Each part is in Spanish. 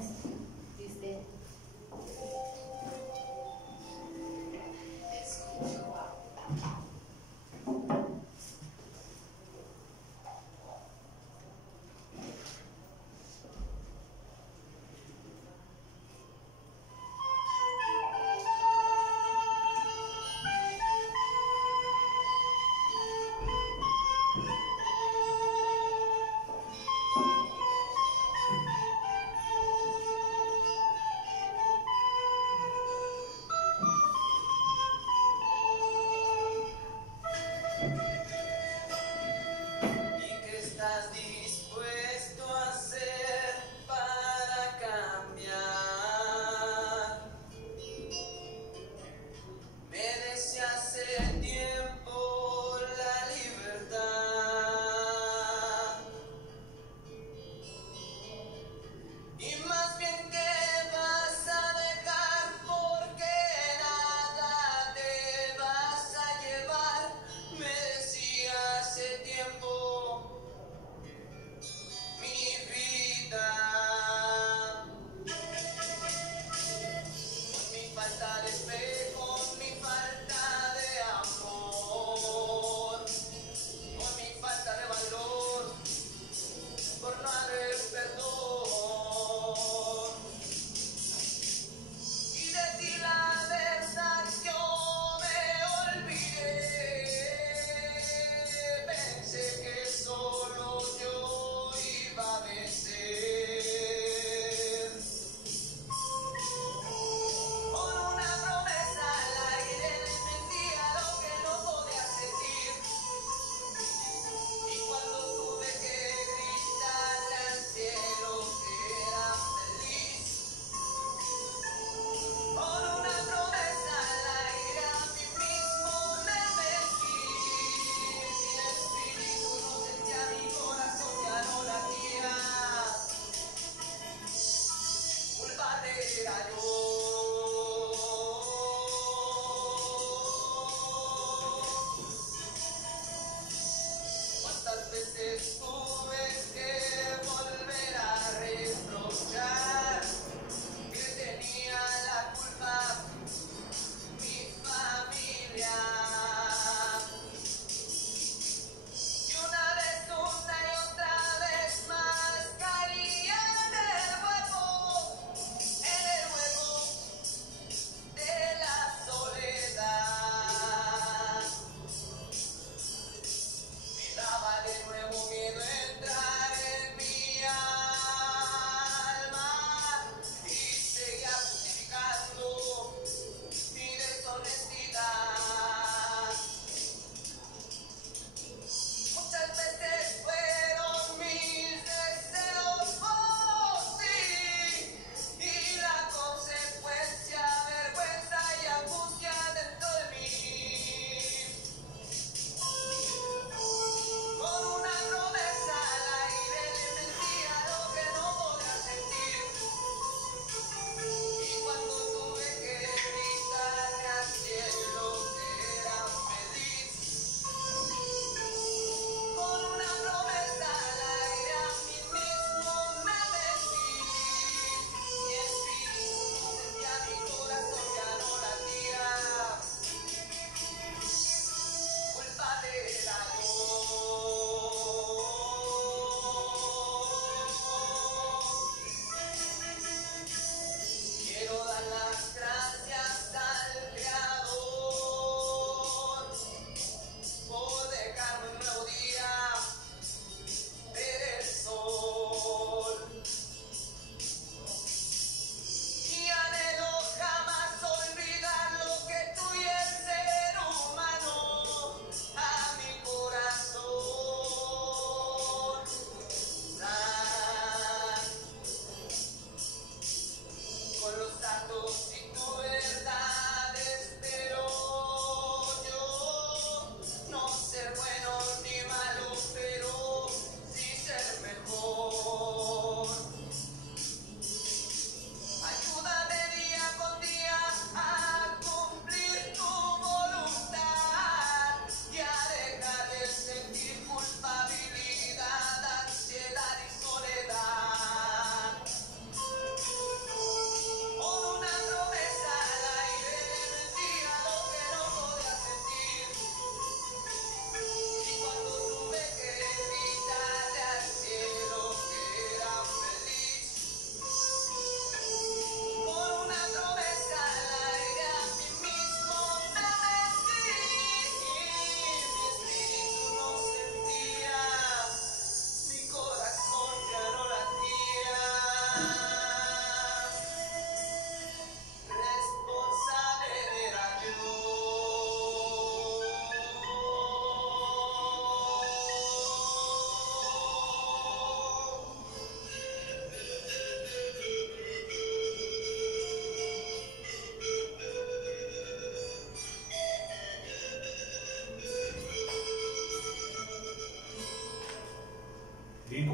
Dice,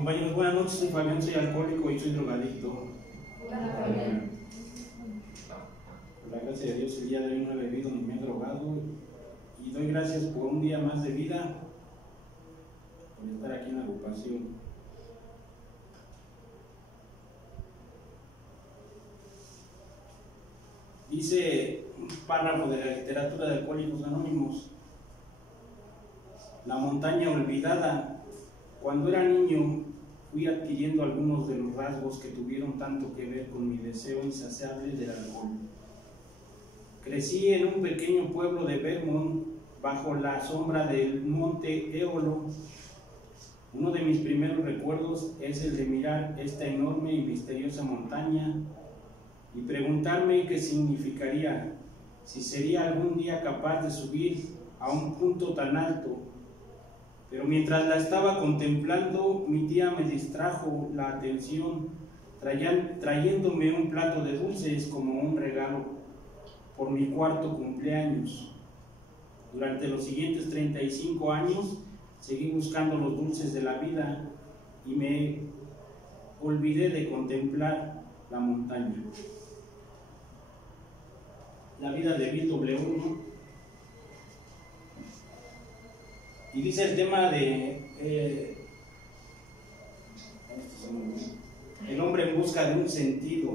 compañeros, buenas noches, soy Fabián, soy alcohólico y soy drogadicto. Por la gracia de Dios, el día de hoy no he bebido ni me he drogado y doy gracias por un día más de vida, por estar aquí en la agrupación. Dice un párrafo de la literatura de Alcohólicos Anónimos: la montaña olvidada. Cuando era niño fui adquiriendo algunos de los rasgos que tuvieron tanto que ver con mi deseo insaciable del alcohol. Crecí en un pequeño pueblo de Vermont, bajo la sombra del monte Éolo. Uno de mis primeros recuerdos es el de mirar esta enorme y misteriosa montaña y preguntarme qué significaría, si sería algún día capaz de subir a un punto tan alto. Pero mientras la estaba contemplando, mi tía me distrajo la atención, trayéndome un plato de dulces como un regalo por mi cuarto cumpleaños. Durante los siguientes 35 años seguí buscando los dulces de la vida y me olvidé de contemplar la montaña. La vida de Bill W. Y dice el tema de el hombre en busca de un sentido.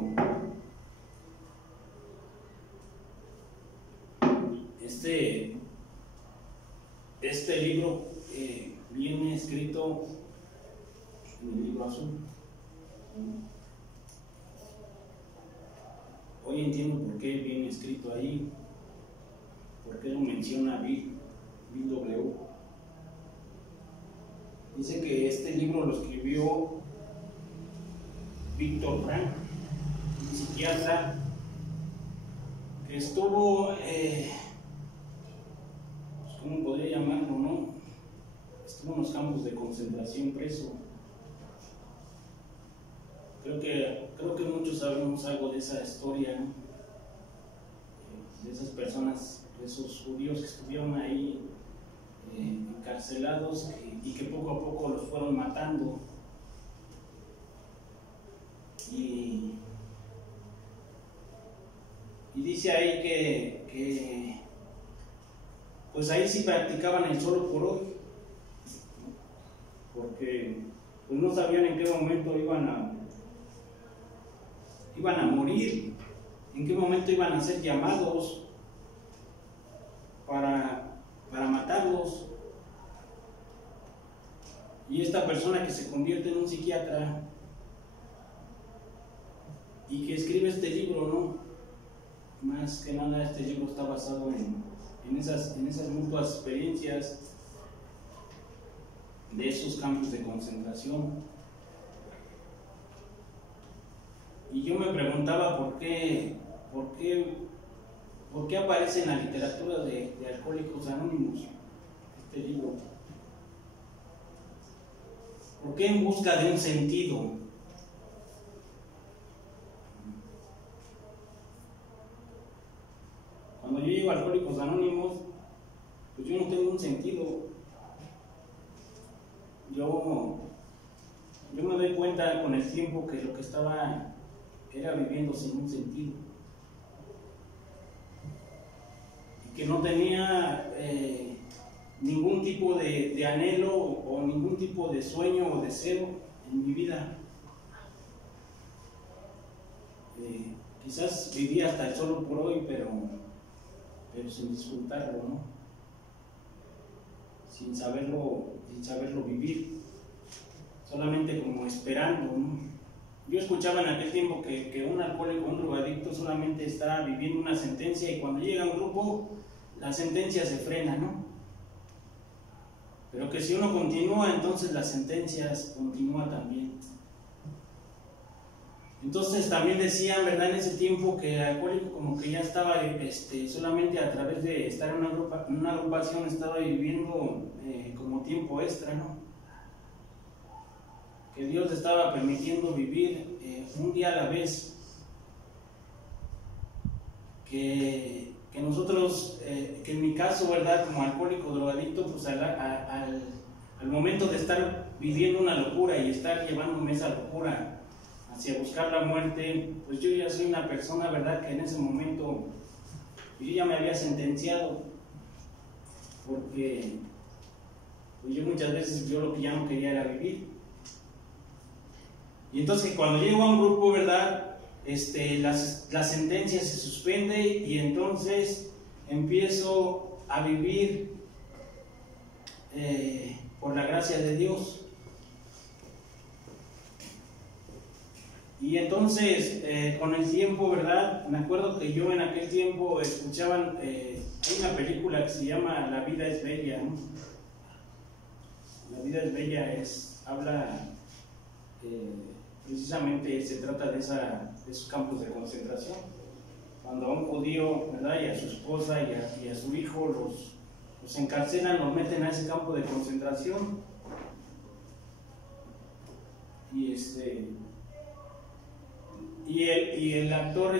Este libro viene escrito en el libro azul. Hoy entiendo por qué viene escrito ahí, por qué lo menciona Bill W. Dice que este libro lo escribió Víctor Frank, un psiquiatra que estuvo, ¿cómo podría llamarlo, no? Estuvo en los campos de concentración preso. Creo que muchos sabemos algo de esa historia, ¿no? De esas personas, de esos judíos que estuvieron ahí encarcelados y que poco a poco los fueron matando. Y dice ahí que pues ahí sí practicaban el solo por hoy, porque pues no sabían en qué momento iban a morir, en qué momento iban a ser llamados para matarlos. Y esta persona que se convierte en un psiquiatra y que escribe este libro, ¿no? Más que nada este libro está basado en esas mutuas experiencias de esos campos de concentración. Y yo me preguntaba por qué aparece en la literatura de Alcohólicos Anónimos este libro. ¿Por qué en busca de un sentido? Cuando yo llego a Alcohólicos Anónimos, pues yo no tengo un sentido. Yo me doy cuenta con el tiempo que lo que estaba era viviendo sin un sentido. Y que no tenía ningún tipo de anhelo o ningún tipo de sueño o deseo en mi vida. Quizás vivía hasta el solo por hoy, pero sin disfrutarlo, ¿no? Sin saberlo vivir, solamente como esperando, ¿no? Yo escuchaba en aquel tiempo que un alcohólico, un drogadicto solamente está viviendo una sentencia y cuando llega a un grupo la sentencia se frena, ¿no? Pero que si uno continúa, entonces las sentencias continúan también. Entonces también decían, ¿verdad?, en ese tiempo que el alcohólico como que ya estaba solamente a través de estar en una agrupación estaba viviendo como tiempo extra, ¿no? Que Dios le estaba permitiendo vivir un día a la vez. Que nosotros, que en mi caso, ¿verdad?, como alcohólico drogadicto, pues al momento de estar viviendo una locura y estar llevándome esa locura hacia buscar la muerte, pues yo ya soy una persona, ¿verdad?, que en ese momento yo ya me había sentenciado, porque pues yo muchas veces yo lo que ya no quería era vivir. Y entonces cuando llego a un grupo, ¿verdad?, la sentencia se suspende y entonces empiezo a vivir por la gracia de Dios. Y entonces, con el tiempo, ¿verdad?, me acuerdo que yo en aquel tiempo escuchaban, hay una película que se llama La vida es bella, ¿no? La vida es bella, habla, precisamente se trata de esos campos de concentración. Cuando a un judío, ¿verdad?, y a su esposa y a su hijo los encarcelan, los meten a ese campo de concentración. Y el actor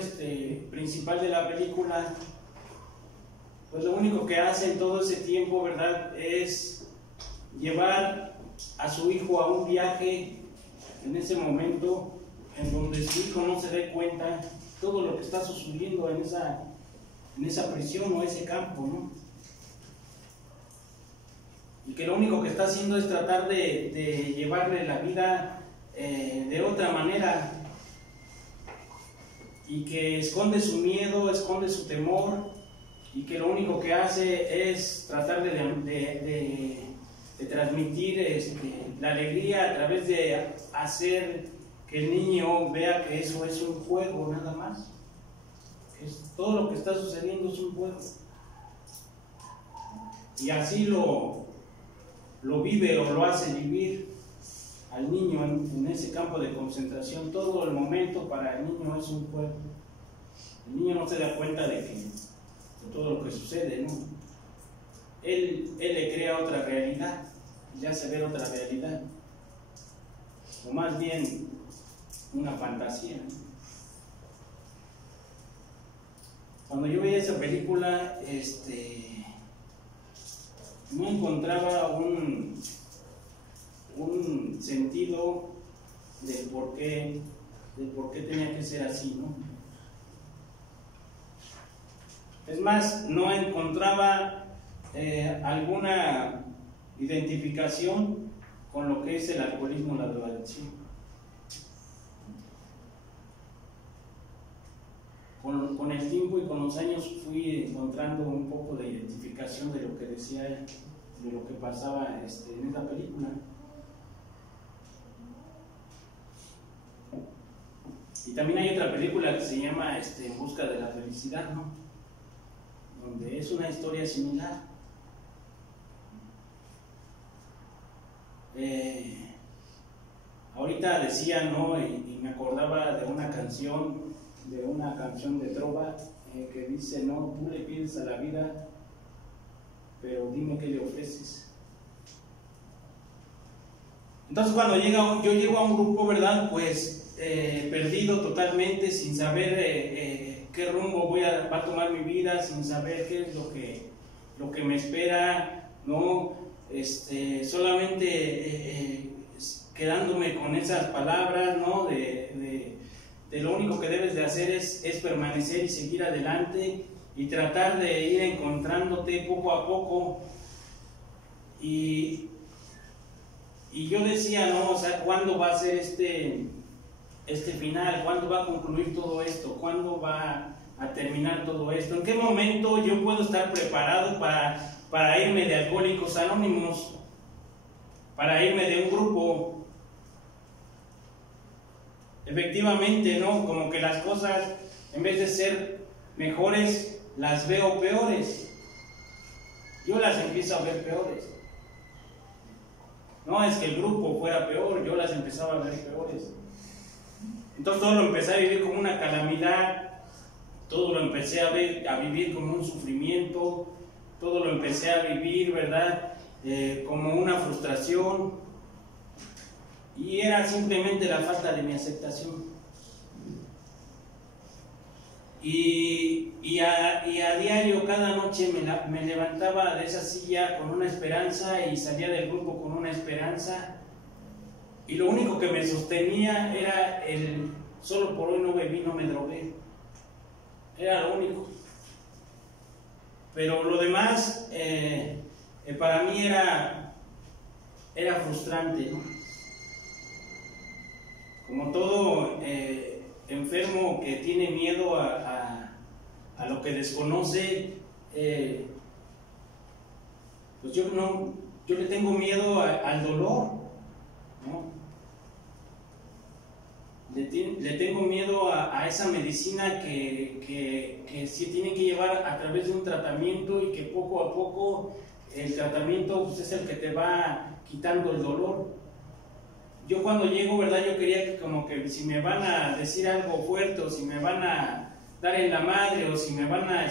principal de la película, pues lo único que hace en todo ese tiempo, ¿verdad?, es llevar a su hijo a un viaje en ese momento en donde su hijo no se dé cuenta todo lo que está sucediendo en esa prisión o ese campo, ¿no? Y que lo único que está haciendo es tratar de llevarle la vida de otra manera, y que esconde su miedo, esconde su temor, y que lo único que hace es tratar de transmitir la alegría a través de hacer que el niño vea que eso es un juego nada más, que todo lo que está sucediendo es un juego. Y así lo vive o lo hace vivir al niño en ese campo de concentración. Todo el momento para el niño es un juego. El niño no se da cuenta de todo lo que sucede, ¿no? Él le crea otra realidad, ya se ve otra realidad, o más bien una fantasía, ¿no? Cuando yo veía esa película, no encontraba un sentido del por qué tenía que ser así, ¿no? Es más, no encontraba alguna identificación con lo que es el alcoholismo, la drogadicción. Con el tiempo y con los años fui encontrando un poco de identificación de lo que decía, de lo que pasaba en esta película. Y también hay otra película que se llama En busca de la felicidad, ¿no?, donde es una historia similar. Ahorita decía, ¿no?, y me acordaba de una canción de trova que dice, ¿no?, tú le pides a la vida, pero dime qué le ofreces. Entonces cuando yo llego a un grupo, ¿verdad?, pues perdido totalmente, sin saber qué rumbo va a tomar mi vida, sin saber qué es lo que me espera, ¿no? Solamente quedándome con esas palabras, ¿no?, de lo único que debes de hacer es permanecer y seguir adelante y tratar de ir encontrándote poco a poco. Y yo decía, ¿no?, o sea, ¿cuándo va a ser este final? ¿Cuándo va a concluir todo esto? ¿Cuándo va a terminar todo esto? ¿En qué momento yo puedo estar preparado para irme de Alcohólicos Anónimos? Para irme de un grupo. Efectivamente, ¿no?, como que las cosas, en vez de ser mejores, las veo peores. Yo las empiezo a ver peores. No es que el grupo fuera peor, yo las empezaba a ver peores. Entonces todo lo empecé a vivir como una calamidad, todo lo empecé a vivir como un sufrimiento, todo lo empecé a vivir, ¿verdad?, como una frustración, y era simplemente la falta de mi aceptación. Y a diario, cada noche me levantaba de esa silla con una esperanza y salía del grupo con una esperanza, y lo único que me sostenía era solo por hoy no bebí, no me drogué. Era lo único. Pero lo demás, para mí era frustrante, ¿no? Como todo enfermo que tiene miedo a lo que desconoce, pues yo le tengo miedo al dolor, ¿no? Le tengo miedo a esa medicina que sí tiene que llevar a través de un tratamiento y que poco a poco el tratamiento pues, es el que te va quitando el dolor. Yo cuando llego, ¿verdad? Yo quería que como que si me van a decir algo fuerte o si me van a dar en la madre o si me van a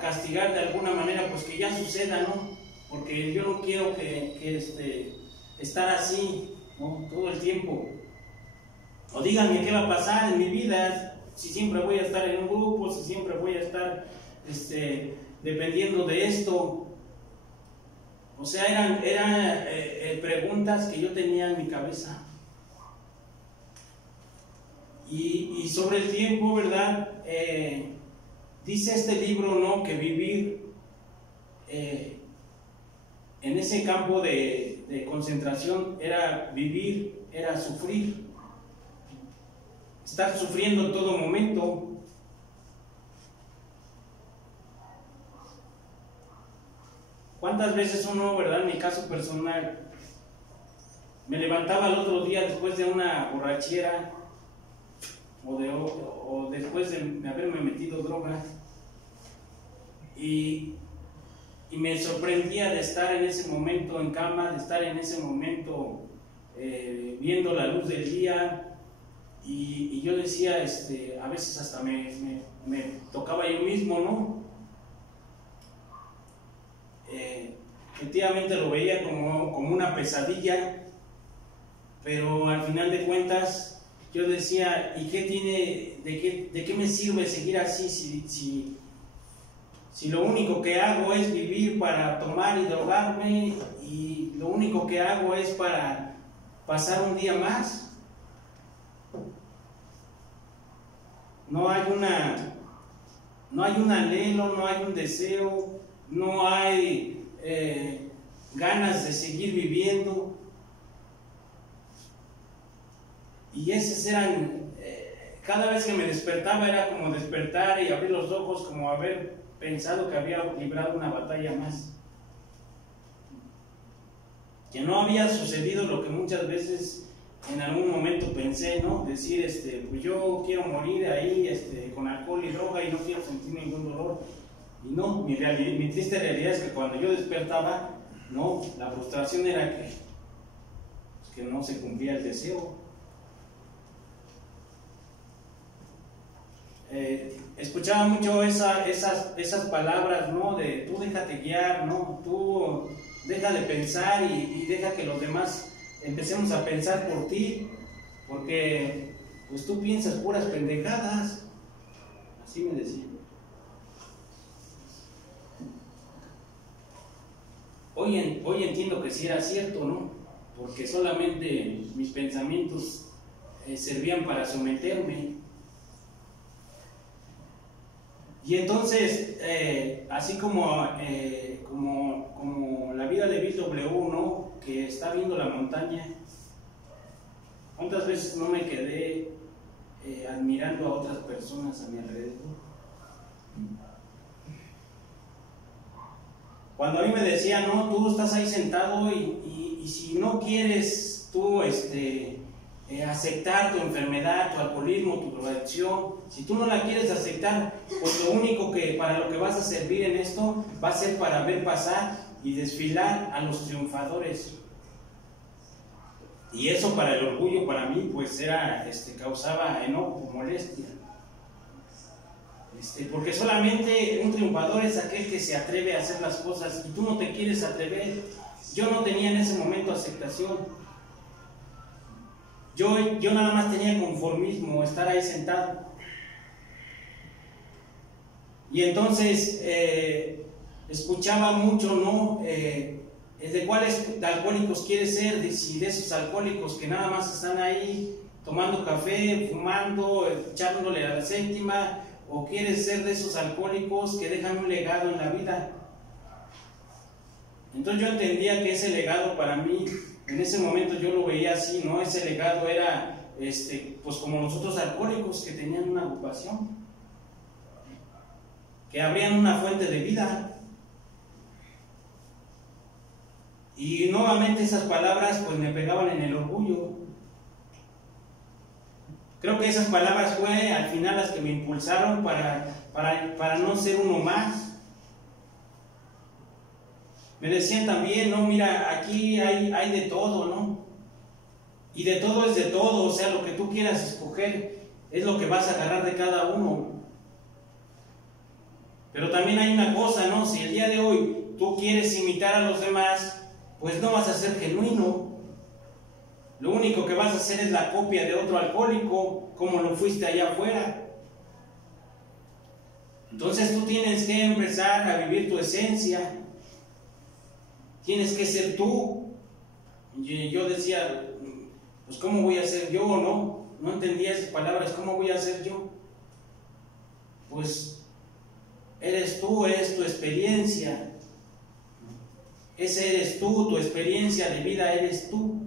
castigar de alguna manera, pues que ya suceda, ¿no? Porque yo no quiero estar así, ¿no? Todo el tiempo. O díganme qué va a pasar en mi vida, si siempre voy a estar en un grupo, si siempre voy a estar dependiendo de esto. O sea, eran preguntas que yo tenía en mi cabeza. Y sobre el tiempo, ¿verdad? Dice este libro, ¿no? Que vivir en ese campo de concentración era vivir, era sufrir. Estar sufriendo en todo momento. ¿Cuántas veces uno, verdad, en mi caso personal, me levantaba el otro día después de una borrachera o después de haberme metido drogas y me sorprendía de estar en ese momento en cama, de estar en ese momento viendo la luz del día y yo decía, a veces hasta me tocaba yo mismo, ¿no? Efectivamente lo veía como una pesadilla, pero al final de cuentas yo decía, ¿y qué tiene, de qué me sirve seguir así si lo único que hago es vivir para tomar y drogarme y lo único que hago es para pasar un día más? No hay un anhelo, no hay un deseo, no hay ganas de seguir viviendo. Y esos eran, cada vez que me despertaba era como despertar y abrir los ojos, como haber pensado que había librado una batalla más. Que no había sucedido lo que muchas veces en algún momento pensé, ¿no? Decir, pues yo quiero morir ahí con alcohol y droga y no quiero sentir ningún dolor. Y no, mi triste realidad es que cuando yo despertaba, no, la frustración era que no se cumplía el deseo. Escuchaba mucho esas palabras, ¿no? De tú déjate guiar, ¿no? Tú deja de pensar y deja que los demás empecemos a pensar por ti, porque pues tú piensas puras pendejadas. Así me decía. Hoy entiendo que sí era cierto, ¿no? Porque solamente mis pensamientos servían para someterme. Y entonces, así como la vida de Bill W., ¿no? Que está viendo la montaña, ¿cuántas veces no me quedé admirando a otras personas a mi alrededor? Cuando a mí me decían, no, tú estás ahí sentado y si no quieres tú aceptar tu enfermedad, tu alcoholismo, tu drogadicción, si tú no la quieres aceptar, pues lo único para lo que vas a servir en esto va a ser para ver pasar y desfilar a los triunfadores. Y eso para el orgullo, para mí, pues causaba enojo, molestia. Porque solamente un triunfador es aquel que se atreve a hacer las cosas y tú no te quieres atrever. Yo no tenía en ese momento aceptación. Yo nada más tenía conformismo, estar ahí sentado. Y entonces escuchaba mucho, ¿no? ¿De cuáles alcohólicos quieres ser? Si de esos alcohólicos que nada más están ahí tomando café, fumando, echándole a la séptima, o quieres ser de esos alcohólicos que dejan un legado en la vida. Entonces yo entendía que ese legado para mí, en ese momento yo lo veía así, ¿no? Ese legado era, pues como los otros alcohólicos que tenían una ocupación, que abrían una fuente de vida. Y nuevamente esas palabras pues me pegaban en el orgullo. Creo que esas palabras fue al final las que me impulsaron para no ser uno más. Me decían también, no, mira, aquí hay de todo, ¿no? Y de todo es de todo, o sea, lo que tú quieras escoger es lo que vas a agarrar de cada uno. Pero también hay una cosa, ¿no? Si el día de hoy tú quieres imitar a los demás, pues no vas a ser genuino. Lo único que vas a hacer es la copia de otro alcohólico, como lo fuiste allá afuera. Entonces tú tienes que empezar a vivir tu esencia. Tienes que ser tú. Y yo decía, pues ¿cómo voy a ser yo, no? No entendía esas palabras, ¿cómo voy a ser yo? Pues eres tú, es tu experiencia. Ese eres tú, tu experiencia de vida eres tú.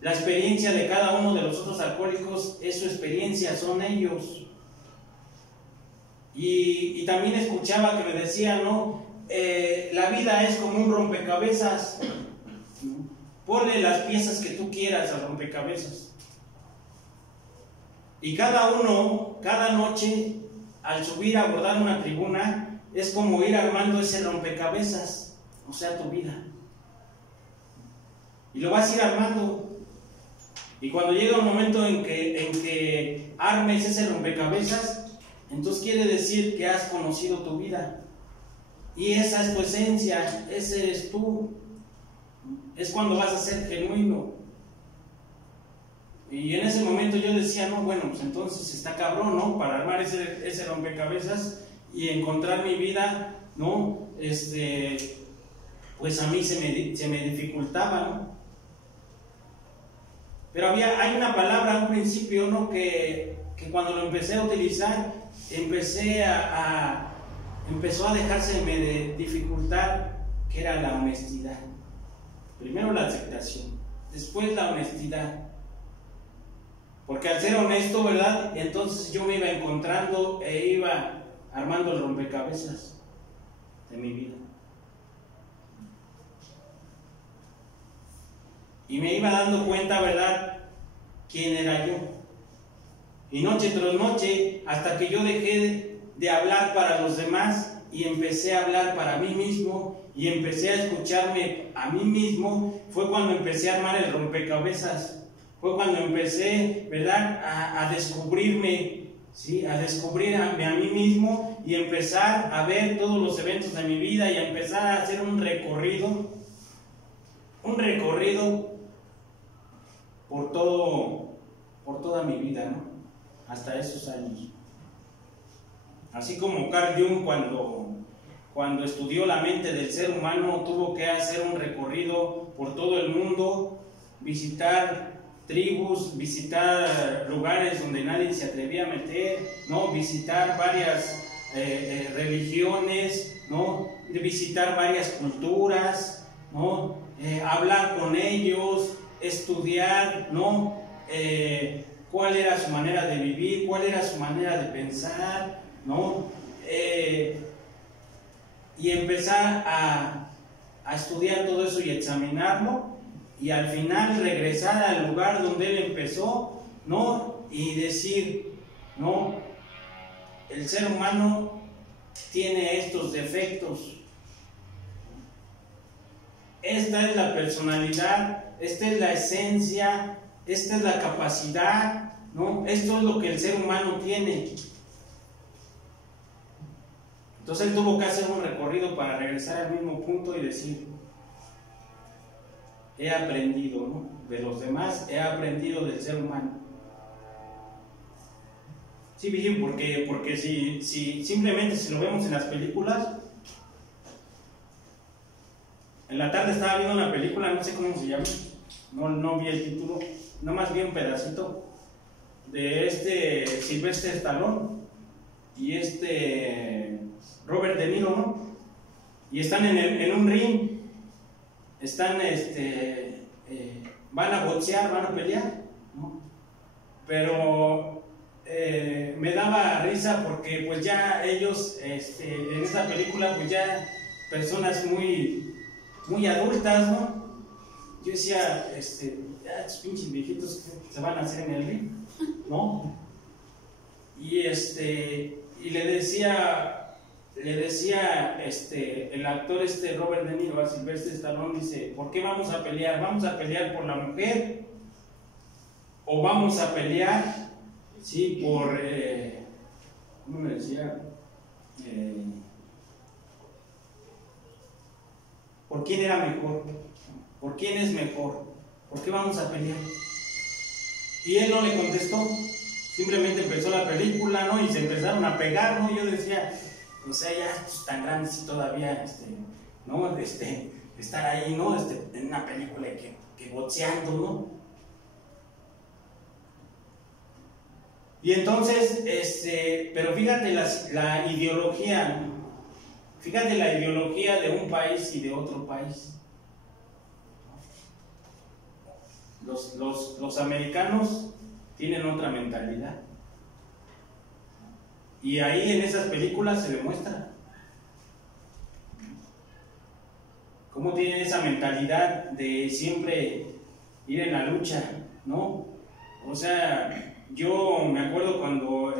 La experiencia de cada uno de los otros alcohólicos es su experiencia, son ellos. Y también escuchaba que me decían, ¿no? La vida es como un rompecabezas. Ponle las piezas que tú quieras al rompecabezas. Y cada uno, cada noche, al subir a abordar una tribuna, es como ir armando ese rompecabezas, o sea, tu vida. Y lo vas a ir armando. Y cuando llega un momento en que armes ese rompecabezas, entonces quiere decir que has conocido tu vida. Y esa es tu esencia, ese eres tú. Es cuando vas a ser genuino. Y en ese momento yo decía, no, bueno, pues entonces está cabrón, ¿no? Para armar ese rompecabezas y encontrar mi vida, ¿no? Pues a mí se me dificultaba, ¿no? Pero hay una palabra, un principio, ¿no? Que cuando lo empecé a utilizar, empezó a dejárseme de dificultar, que era la honestidad. Primero la aceptación, después la honestidad. Porque al ser honesto, ¿verdad? Entonces yo me iba encontrando e iba armando el rompecabezas de mi vida. Y me iba dando cuenta, ¿verdad?, quién era yo. Y noche tras noche, hasta que yo dejé de hablar para los demás y empecé a hablar para mí mismo y empecé a escucharme a mí mismo, fue cuando empecé a armar el rompecabezas. Fue cuando empecé, ¿verdad?, a descubrirme, ¿sí?, a descubrirme a mí mismo y empezar a ver todos los eventos de mi vida y a empezar a hacer un recorrido por toda mi vida, ¿no? Hasta esos años. Así como Carl Jung cuando estudió la mente del ser humano, tuvo que hacer un recorrido por todo el mundo, visitar tribus, visitar lugares donde nadie se atrevía a meter, ¿no? Visitar varias religiones, ¿no? Visitar varias culturas, ¿no? Hablar con ellos, estudiar, ¿no? Cuál era su manera de vivir, cuál era su manera de pensar, ¿no? Y empezar a estudiar todo eso y examinarlo, y al final regresar al lugar donde él empezó, ¿no? Y decir, ¿no? El ser humano tiene estos defectos. Esta es la personalidad, esta es la esencia, esta es la capacidad, ¿no? Esto es lo que el ser humano tiene. Entonces él tuvo que hacer un recorrido para regresar al mismo punto y decir, he aprendido, ¿no?, de los demás, he aprendido del ser humano. Sí, bien, porque si simplemente si lo vemos en las películas, En la tarde estaba viendo una película, no sé cómo se llama, no vi el título, nada más vi un pedacito de Sylvester Stallone y Robert De Niro, ¿no? Y están en un ring, están, van a boxear, van a pelear, ¿no? Pero me daba risa porque pues ya ellos, en esa película, pues ya personas muy adultas, ¿no? Yo decía, ya estos pinches viejitos se van a hacer en el ring, ¿no? Y le decía el actor Robert De Niro a Sylvester Stallone, dice, ¿por qué vamos a pelear? ¿Vamos a pelear por la mujer? ¿O vamos a pelear, sí, por, ¿cómo me decía? ¿Por quién era mejor? ¿Por quién es mejor? ¿Por qué vamos a pelear? Y él no le contestó, simplemente empezó la película, ¿no? Y se empezaron a pegar, ¿no? Yo decía, o sea, ya estos tan grandes y todavía, ¿no? Estar ahí, ¿no? En una película que boxeando, ¿no? Y entonces, pero fíjate la ideología, ¿no? Fíjate la ideología de un país y de otro país. Los americanos tienen otra mentalidad. Y ahí en esas películas se demuestra cómo tienen esa mentalidad de siempre ir en la lucha, ¿no? O sea, yo me acuerdo cuando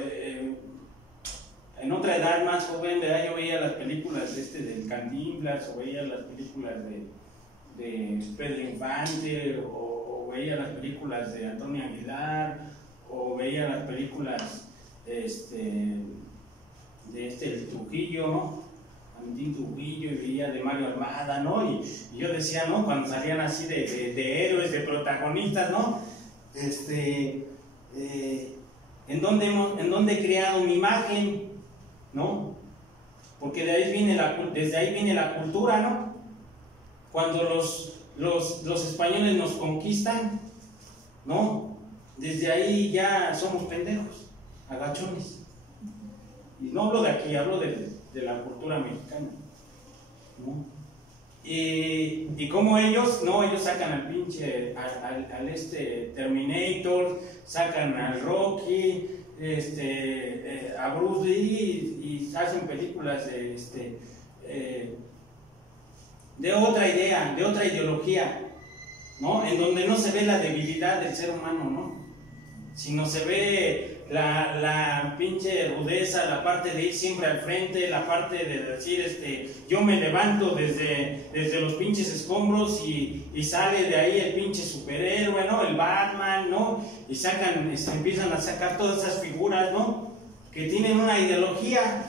en otra edad más joven, ¿verdad? Yo veía las películas del Cantinflas, o veía las películas de Pedro Infante, o veía las películas de Antonio Aguilar, o veía las películas el Trujillo, ¿no? Valentín Trujillo, y veía de Mario Almada, ¿no? Y yo decía, ¿no? Cuando salían así de héroes, de protagonistas, ¿no? ¿En dónde he creado mi imagen? ¿No? Porque desde ahí viene la cultura, ¿no? Cuando los españoles nos conquistan, ¿no? Desde ahí ya somos pendejos, agachones. Y no hablo de aquí, hablo de la cultura mexicana, ¿no? Y como ellos, ¿no? Ellos sacan al pinche, al Terminator, sacan al Rocky, a Bruce Lee, y hacen películas de otra idea, de otra ideología, ¿no? En donde no se ve la debilidad del ser humano, ¿no? Sino se ve la pinche rudeza, la parte de ir siempre al frente, la parte de decir, yo me levanto desde los pinches escombros y sale de ahí el pinche superhéroe, ¿no? El Batman, ¿no? Y sacan, empiezan a sacar todas esas figuras, ¿no? Que tienen una ideología.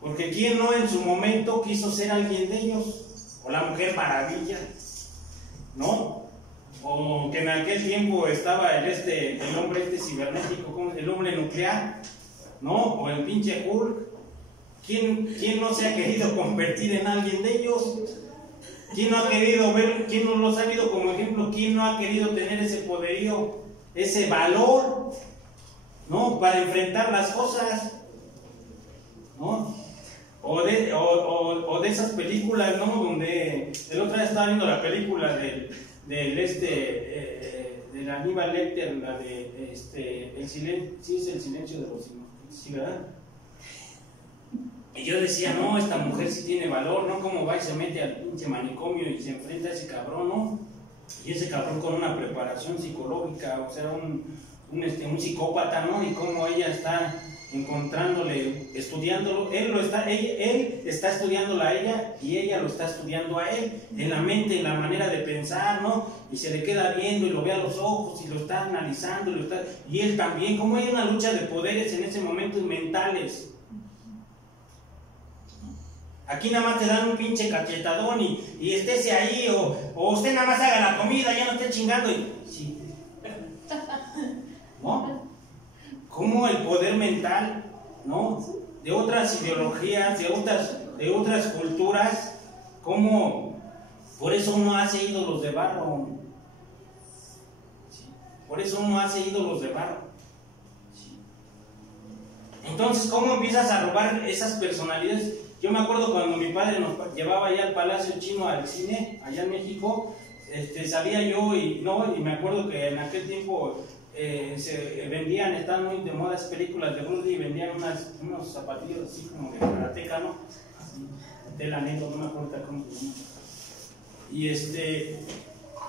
Porque ¿quién no en su momento quiso ser alguien de ellos? O la Mujer Maravilla, ¿no? O que en aquel tiempo estaba el hombre cibernético, el hombre nuclear, ¿no? O el pinche Hulk. ¿Quién no se ha querido convertir en alguien de ellos? ¿Quién no ha querido ver, quién no los ha visto como ejemplo? ¿Quién no ha querido tener ese poderío, ese valor, ¿no? Para enfrentar las cosas, ¿no? O de esas películas, ¿no? Donde el otro día estaba viendo la película de Aníbal Lecter, la de el silencio, sí, es El silencio de los inocentes, ¿sí, verdad? Y yo decía, no, esta mujer sí tiene valor, ¿no? Cómo va y se mete al pinche manicomio y se enfrenta a ese cabrón, ¿no? Y ese cabrón con una preparación psicológica, o sea, un psicópata, ¿no? Y cómo ella está encontrándole, estudiándolo, él está estudiándola a ella y ella lo está estudiando a él, en la mente, en la manera de pensar, ¿no? Y se le queda viendo y lo ve a los ojos y lo está analizando, y él también, como hay una lucha de poderes en ese momento mentales. Aquí nada más te dan un pinche cachetadón y estése ahí, o usted nada más haga la comida, ya no esté chingando, sí. ¿No? Como el poder mental, ¿no? De otras ideologías, de otras culturas, como Por eso uno hace ídolos de barro. ¿Sí? Por eso uno hace ídolos de barro. ¿Sí? Entonces, ¿cómo empiezas a robar esas personalidades? Yo me acuerdo cuando mi padre nos llevaba allá al Palacio Chino al cine, allá en México, salía yo y me acuerdo que en aquel tiempo se vendían, estaban muy de moda las películas de Bruce Lee, y vendían unos zapatillos así como de karateca, ¿no? Así, de la negro, no me acuerdo cómo se llama. Y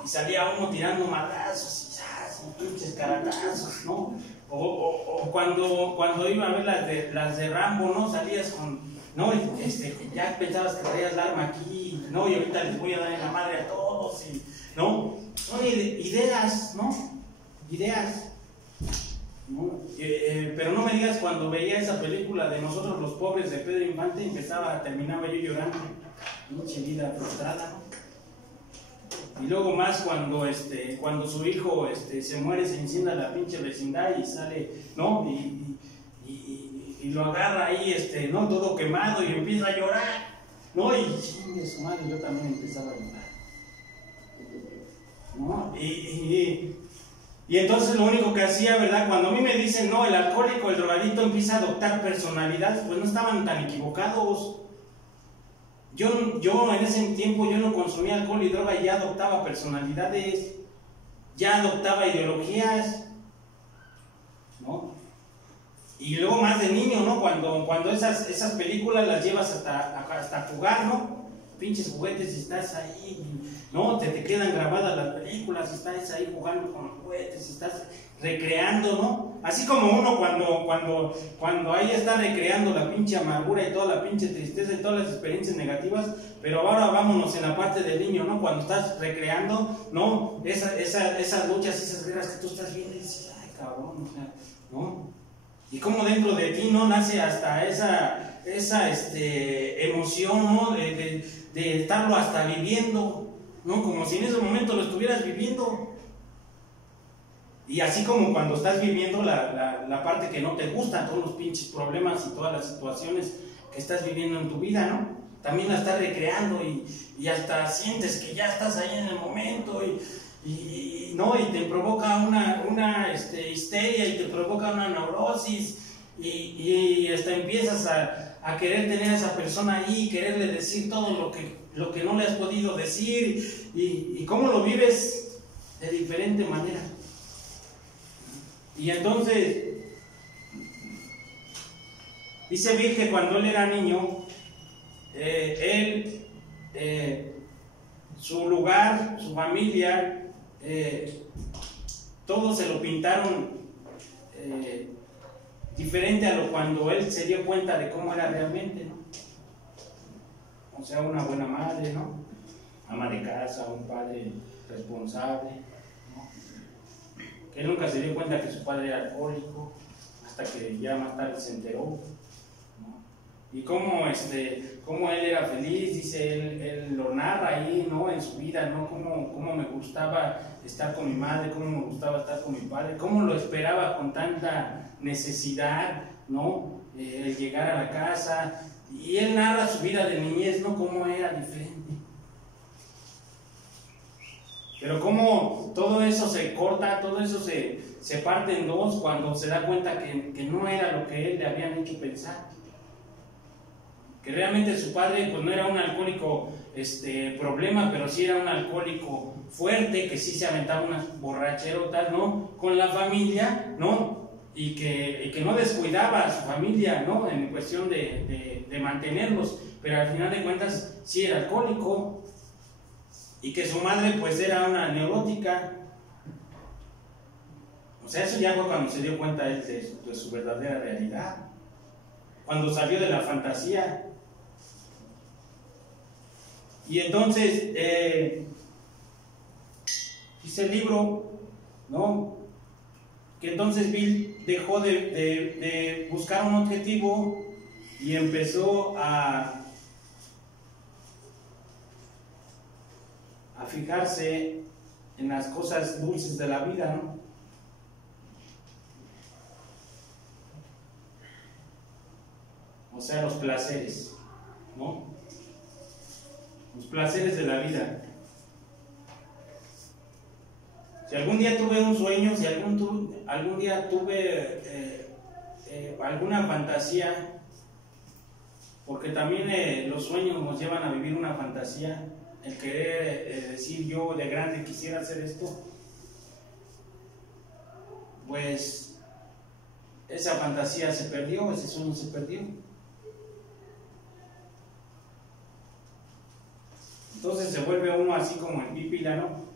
salía uno tirando madrazos y pinches caratazos, ¿no? O cuando iba a ver las de Rambo, ¿no? Salías con, ¿no? Ya pensabas que traías el arma aquí, ¿no? Y ahorita les voy a dar en la madre a todos, ¿no? Son ideas, ¿no? Ideas, ¿no? Pero no me digas, cuando veía esa película de Nosotros los Pobres de Pedro Infante, terminaba yo llorando, pinche vida frustrada, ¿no? Y luego más cuando su hijo se muere, se incendia la pinche vecindad y sale, ¿no? Y lo agarra ahí, ¿no? Todo quemado y empieza a llorar, ¿no? Y chingue su madre, yo también empezaba a llorar, ¿no? Y entonces lo único que hacía, ¿verdad? Cuando a mí me dicen, no, el alcohólico, el drogadicto empieza a adoptar personalidades, pues no estaban tan equivocados. Yo en ese tiempo yo no consumía alcohol y droga y ya adoptaba personalidades, ya adoptaba ideologías, ¿no? Y luego más de niño, ¿no? Cuando esas películas las llevas hasta jugar, ¿no? Pinches juguetes y estás ahí, ¿no? Te quedan grabadas las películas y estás ahí jugando con los juguetes y estás recreando, ¿no? Así como uno cuando ahí está recreando la pinche amargura y toda la pinche tristeza y todas las experiencias negativas, pero ahora vámonos en la parte del niño, ¿no? Cuando estás recreando, ¿no? Esas luchas, esas guerras que tú estás viendo y dices, ay, cabrón, o sea, ¿no? Y como dentro de ti no nace hasta esa emoción, ¿no? De estarlo hasta viviendo, ¿no? Como si en ese momento lo estuvieras viviendo. Y así como cuando estás viviendo la parte que no te gusta, todos los pinches problemas y todas las situaciones que estás viviendo en tu vida, ¿no? También la estás recreando y hasta sientes que ya estás ahí en el momento ¿no? Y te provoca una histeria y te provoca una neurosis y hasta empiezas a querer tener a esa persona ahí, quererle decir todo lo que no le has podido decir y cómo lo vives de diferente manera. Y entonces dice Bill que cuando él era niño, su lugar, su familia, todo se lo pintaron diferente a lo cuando él se dio cuenta de cómo era realmente, ¿no? O sea, una buena madre, ¿no? Ama de casa, un padre responsable, ¿no? Que él nunca se dio cuenta que su padre era alcohólico hasta que ya más tarde se enteró, ¿no? Y cómo él era feliz, dice él lo narra ahí, ¿no? En su vida, ¿no? Cómo me gustaba estar con mi madre, cómo me gustaba estar con mi padre, cómo lo esperaba con tanta necesidad, ¿no? El llegar a la casa, y él narra su vida de niñez, ¿no? Cómo era diferente. Pero cómo todo eso se corta, todo eso se parte en dos cuando se da cuenta que no era lo que él le habían hecho pensar. Que realmente su padre pues no era un alcohólico problema, pero sí era un alcohólico fuerte, que sí se aventaba unas borracherotas, ¿no? Con la familia, ¿no? Y que no descuidaba a su familia, ¿no? En cuestión de mantenerlos, pero al final de cuentas sí era alcohólico. Y que su madre pues era una neurótica. O sea, eso ya fue cuando se dio cuenta él de su verdadera realidad, cuando salió de la fantasía. Y entonces dice el libro, ¿no? Que entonces Bill dejó de buscar un objetivo y empezó a fijarse en las cosas dulces de la vida, ¿no? O sea, los placeres, ¿no? Los placeres de la vida. Si algún día tuve un sueño, si algún día tuve alguna fantasía, porque también los sueños nos llevan a vivir una fantasía, el querer decir yo de grande quisiera hacer esto, pues esa fantasía se perdió, ese sueño se perdió. Entonces se vuelve uno así como el Pípila, ¿no?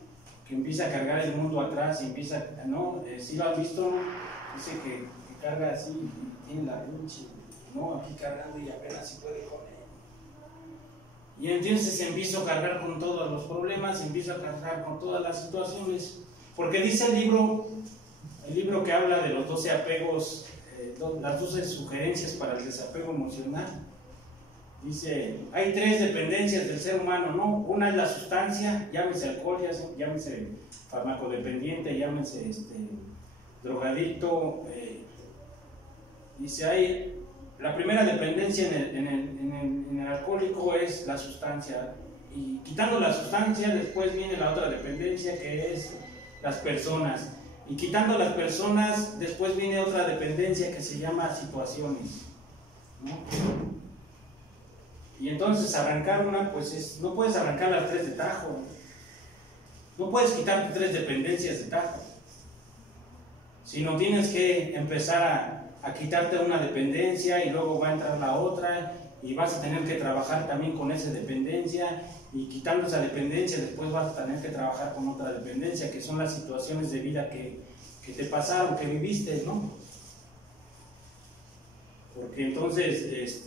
Que empieza a cargar el mundo atrás y empieza, ¿no? Si lo has visto, ¿no? Dice que carga así y tiene la lucha, ¿no? Aquí cargando y apenas si puede con él. Y entonces empiezo a cargar con todos los problemas, empiezo a cargar con todas las situaciones, porque dice el libro que habla de los 12 apegos, las 12 sugerencias para el desapego emocional. Dice, hay 3 dependencias del ser humano, ¿no? Una es la sustancia, llámese alcohol, llámese farmacodependiente, llámese drogadicto. Dice, la primera dependencia en el alcohólico es la sustancia. Y quitando la sustancia, después viene la otra dependencia, que es las personas. Y quitando las personas, después viene otra dependencia que se llama situaciones, ¿no? Y entonces arrancar una, pues no puedes arrancar las 3 de tajo. No puedes quitarte 3 dependencias de tajo. Sino tienes que empezar a quitarte una dependencia y luego va a entrar la otra y vas a tener que trabajar también con esa dependencia, y quitando esa dependencia después vas a tener que trabajar con otra dependencia, que son las situaciones de vida que te pasaron, que viviste, ¿no? Porque entonces,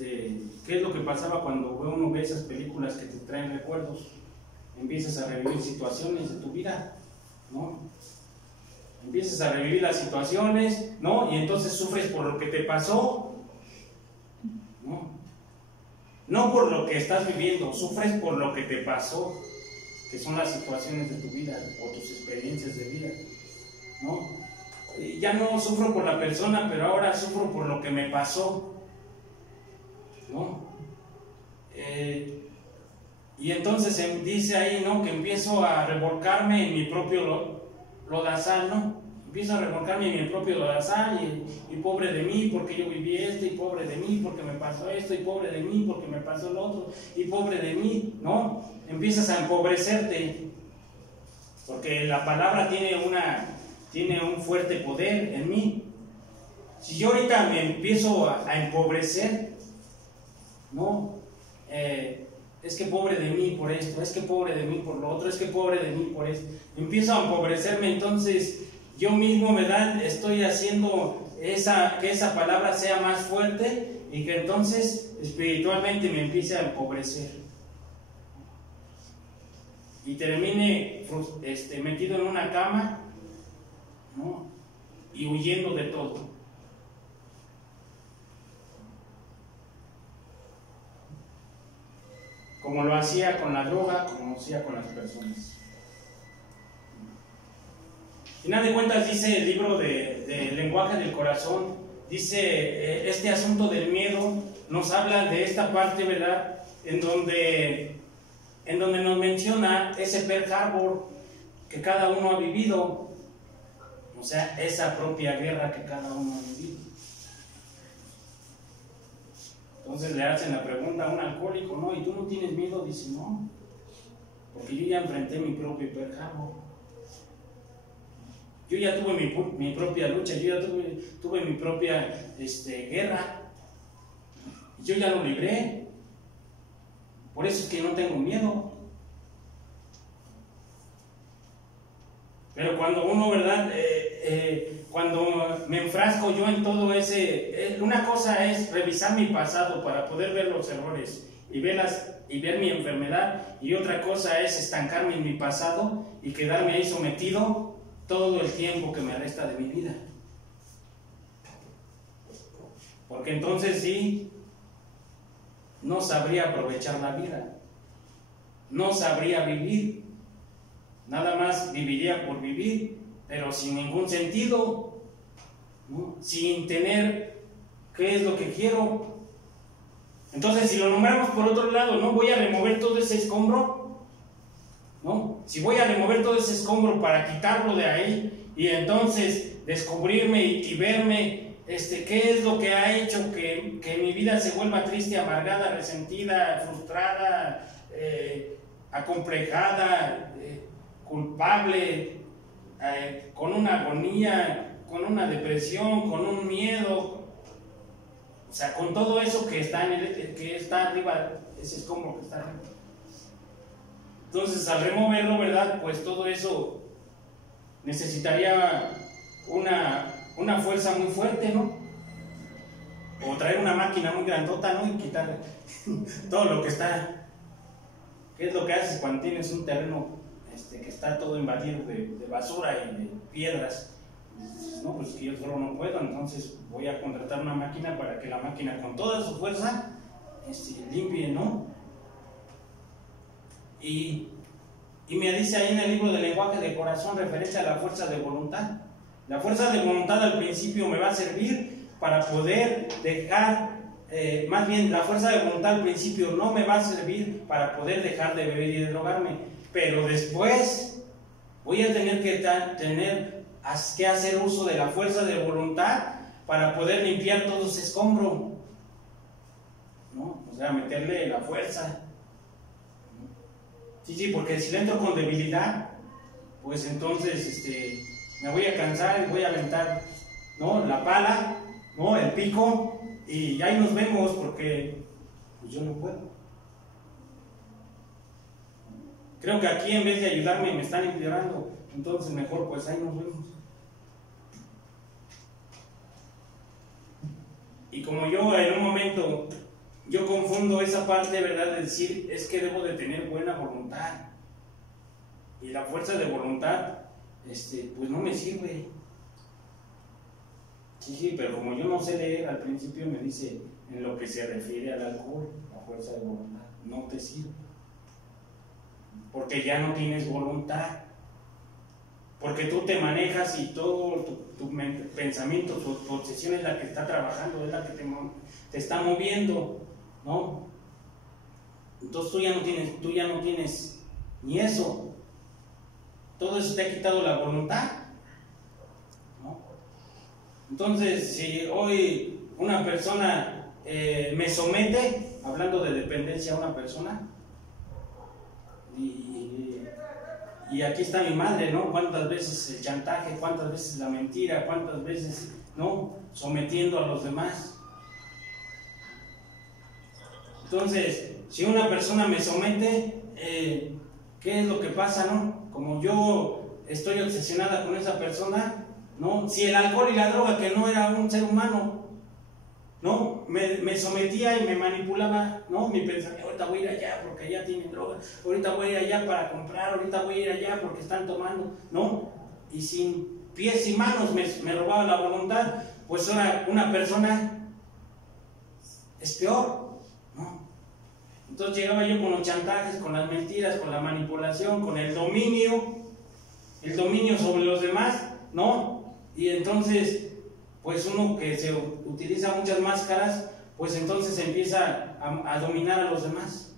¿qué es lo que pasaba cuando uno ve esas películas que te traen recuerdos? Empiezas a revivir situaciones de tu vida, ¿no? Empiezas a revivir las situaciones, ¿no? Y entonces sufres por lo que te pasó, ¿no? No por lo que estás viviendo, sufres por lo que te pasó, que son las situaciones de tu vida o tus experiencias de vida, ¿no? Ya no sufro por la persona, pero ahora sufro por lo que me pasó, ¿no? Y entonces dice ahí, ¿no? Que empiezo a revolcarme en mi propio lodazal, ¿no? Empiezo a revolcarme en mi propio lodazal y pobre de mí porque yo viví esto, y pobre de mí porque me pasó esto, y pobre de mí porque me pasó lo otro, y pobre de mí, ¿no? Empiezas a empobrecerte, porque la palabra tiene un fuerte poder en mí. Si yo ahorita me empiezo a empobrecer, ¿no? Es que pobre de mí por esto, es que pobre de mí por lo otro, es que pobre de mí por esto. Empiezo a empobrecerme, entonces yo mismo, estoy haciendo que esa palabra sea más fuerte, y que entonces espiritualmente me empiece a empobrecer. Y termine metido en una cama, ¿no? Y huyendo de todo. Como lo hacía con la droga, como lo hacía con las personas. Al final de cuentas, dice el libro de Lenguaje del Corazón, dice este asunto del miedo, nos habla de esta parte, ¿verdad? En donde nos menciona ese Pearl Harbor que cada uno ha vivido, o sea, esa propia guerra que cada uno ha vivido. Entonces le hacen la pregunta a un alcohólico, ¿no? ¿Y tú no tienes miedo? Dice, no, porque yo ya enfrenté mi propio Pearl Harbor. Yo ya tuve mi propia lucha, yo ya tuve mi propia guerra. Yo ya lo libré. Por eso es que no tengo miedo. Pero cuando uno, ¿verdad? Cuando me enfrasco yo en todo una cosa es revisar mi pasado para poder ver los errores y ver mi enfermedad, y otra cosa es estancarme en mi pasado y quedarme ahí sometido todo el tiempo que me resta de mi vida. Porque entonces sí, no sabría aprovechar la vida, no sabría vivir, nada más viviría por vivir, pero sin ningún sentido, ¿no? Sin tener qué es lo que quiero. Entonces, si lo nombramos por otro lado, ¿no? Voy a remover todo ese escombro, ¿no? Si voy a remover todo ese escombro para quitarlo de ahí y entonces descubrirme y verme qué es lo que ha hecho que mi vida se vuelva triste, amargada, resentida, frustrada, acomplejada, culpable, con una agonía, con una depresión, con un miedo, o sea, con todo eso que está arriba, ese escombro que está arriba. Entonces, al removerlo, ¿verdad? Pues todo eso necesitaría una fuerza muy fuerte, ¿no? O traer una máquina muy grandota, ¿no? Y quitar todo lo que está. ¿Qué es lo que haces cuando tienes un terreno que está todo invadido de basura y de piedras? Y dices, no, pues que yo solo no puedo, entonces voy a contratar una máquina para que la máquina con toda su fuerza limpie, ¿no? Y me dice ahí en el libro del lenguaje de corazón referente a la fuerza de voluntad. La fuerza de voluntad al principio me va a servir para poder dejar, más bien la fuerza de voluntad al principio no me va a servir para poder dejar de beber y de drogarme, pero después voy a tener que hacer uso de la fuerza de voluntad para poder limpiar todo ese escombro, ¿no? O sea, meterle la fuerza. Sí, porque si le entro con debilidad, pues entonces me voy a cansar y voy a aventar, ¿no? La pala, ¿no? El pico, y ahí nos vemos porque pues yo no puedo. Creo que aquí en vez de ayudarme me están empeorando, entonces mejor pues ahí nos vemos. Y como yo en un momento yo confundo esa parte, ¿verdad?, de decir, es que debo de tener buena voluntad. Y la fuerza de voluntad, pues no me sirve. Sí, pero como yo no sé leer, al principio me dice, en lo que se refiere al alcohol, la fuerza de voluntad, no te sirve. Porque ya no tienes voluntad. Porque tú te manejas y todo tu pensamiento, tu obsesión es la que está trabajando, es la que te está moviendo, ¿no? Entonces tú ya no tienes ni eso. Todo eso te ha quitado la voluntad, ¿no? Entonces, si hoy una persona me somete, hablando de dependencia a una persona, y aquí está mi madre, ¿no? Cuántas veces el chantaje, cuántas veces la mentira, cuántas veces, ¿no? Sometiendo a los demás. Entonces, si una persona me somete, ¿qué es lo que pasa, no? Como yo estoy obsesionada con esa persona, ¿no? Si el alcohol y la droga, que no era un ser humano, ¿no? Me sometía y me manipulaba, ¿no? Mi pensamiento, ahorita voy a ir allá porque allá tienen droga, ahorita voy a ir allá para comprar, ahorita voy a ir allá porque están tomando, ¿no? Y sin pies y manos me robaba la voluntad, pues ahora una persona es peor, ¿no? Entonces llegaba yo con los chantajes, con las mentiras, con la manipulación, con el dominio sobre los demás, ¿no? Y entonces, pues uno que se utiliza muchas máscaras, pues entonces empieza a dominar a los demás.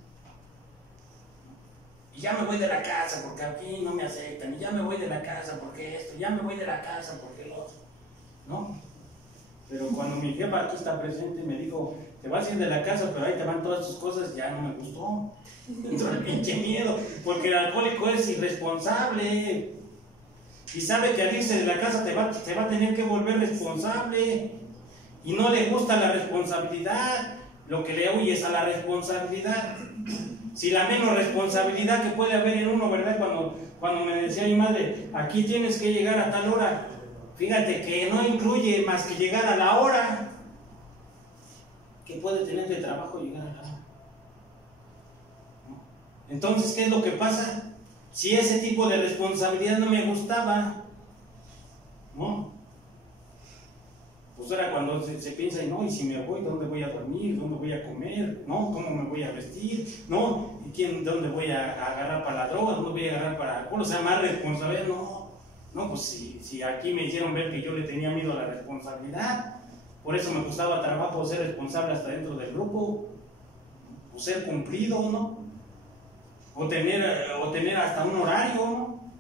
Y ya me voy de la casa porque aquí no me aceptan, y ya me voy de la casa porque esto, ya me voy de la casa porque lo otro, ¿no? Pero cuando mi jefa aquí está presente me dijo, te vas a ir de la casa, pero ahí te van todas tus cosas, ya no me gustó. Entró el pinche miedo, porque el alcohólico es irresponsable. Y sabe que al irse de la casa te va a tener que volver responsable. Y no le gusta la responsabilidad. Lo que le huye es a la responsabilidad. Si la menos responsabilidad que puede haber en uno, ¿verdad? Cuando me decía mi madre, aquí tienes que llegar a tal hora. Fíjate que no incluye más que llegar a la hora. ¿Qué puede tener de trabajo llegar a la hora? ¿No? Entonces, ¿qué es lo que pasa? Si ese tipo de responsabilidad no me gustaba, ¿no? Pues ahora cuando se piensa, no, y si me voy, ¿dónde voy a dormir? ¿Dónde voy a comer? ¿No? ¿Cómo me voy a vestir? ¿No? ¿Y dónde voy a agarrar para la droga? ¿Dónde voy a agarrar para el alcohol? O sea, más responsabilidad, no, pues si aquí me hicieron ver que yo le tenía miedo a la responsabilidad, por eso me costaba trabajo ser responsable hasta dentro del grupo, o ser cumplido, ¿no? o tener hasta un horario, ¿no?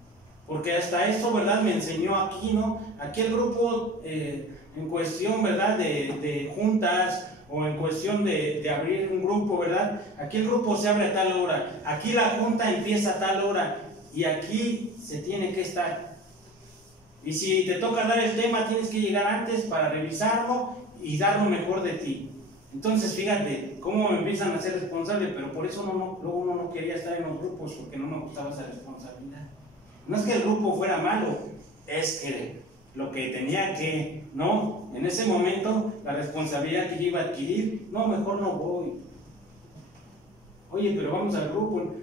Porque hasta eso, ¿verdad? Me enseñó aquí, ¿no? Aquí el grupo, en cuestión, ¿verdad? De juntas, o en cuestión de abrir un grupo, ¿verdad? Aquí el grupo se abre a tal hora, aquí la junta empieza a tal hora, y aquí se tiene que estar. Y si te toca dar el tema, tienes que llegar antes para revisarlo y dar lo mejor de ti. Entonces, fíjate cómo me empiezan a ser responsable, pero por eso luego uno no quería estar en los grupos, porque no me gustaba esa responsabilidad. No es que el grupo fuera malo, es que lo que tenía que, ¿no? En ese momento, la responsabilidad que yo iba a adquirir, no, mejor no voy. Oye, pero vamos al grupo.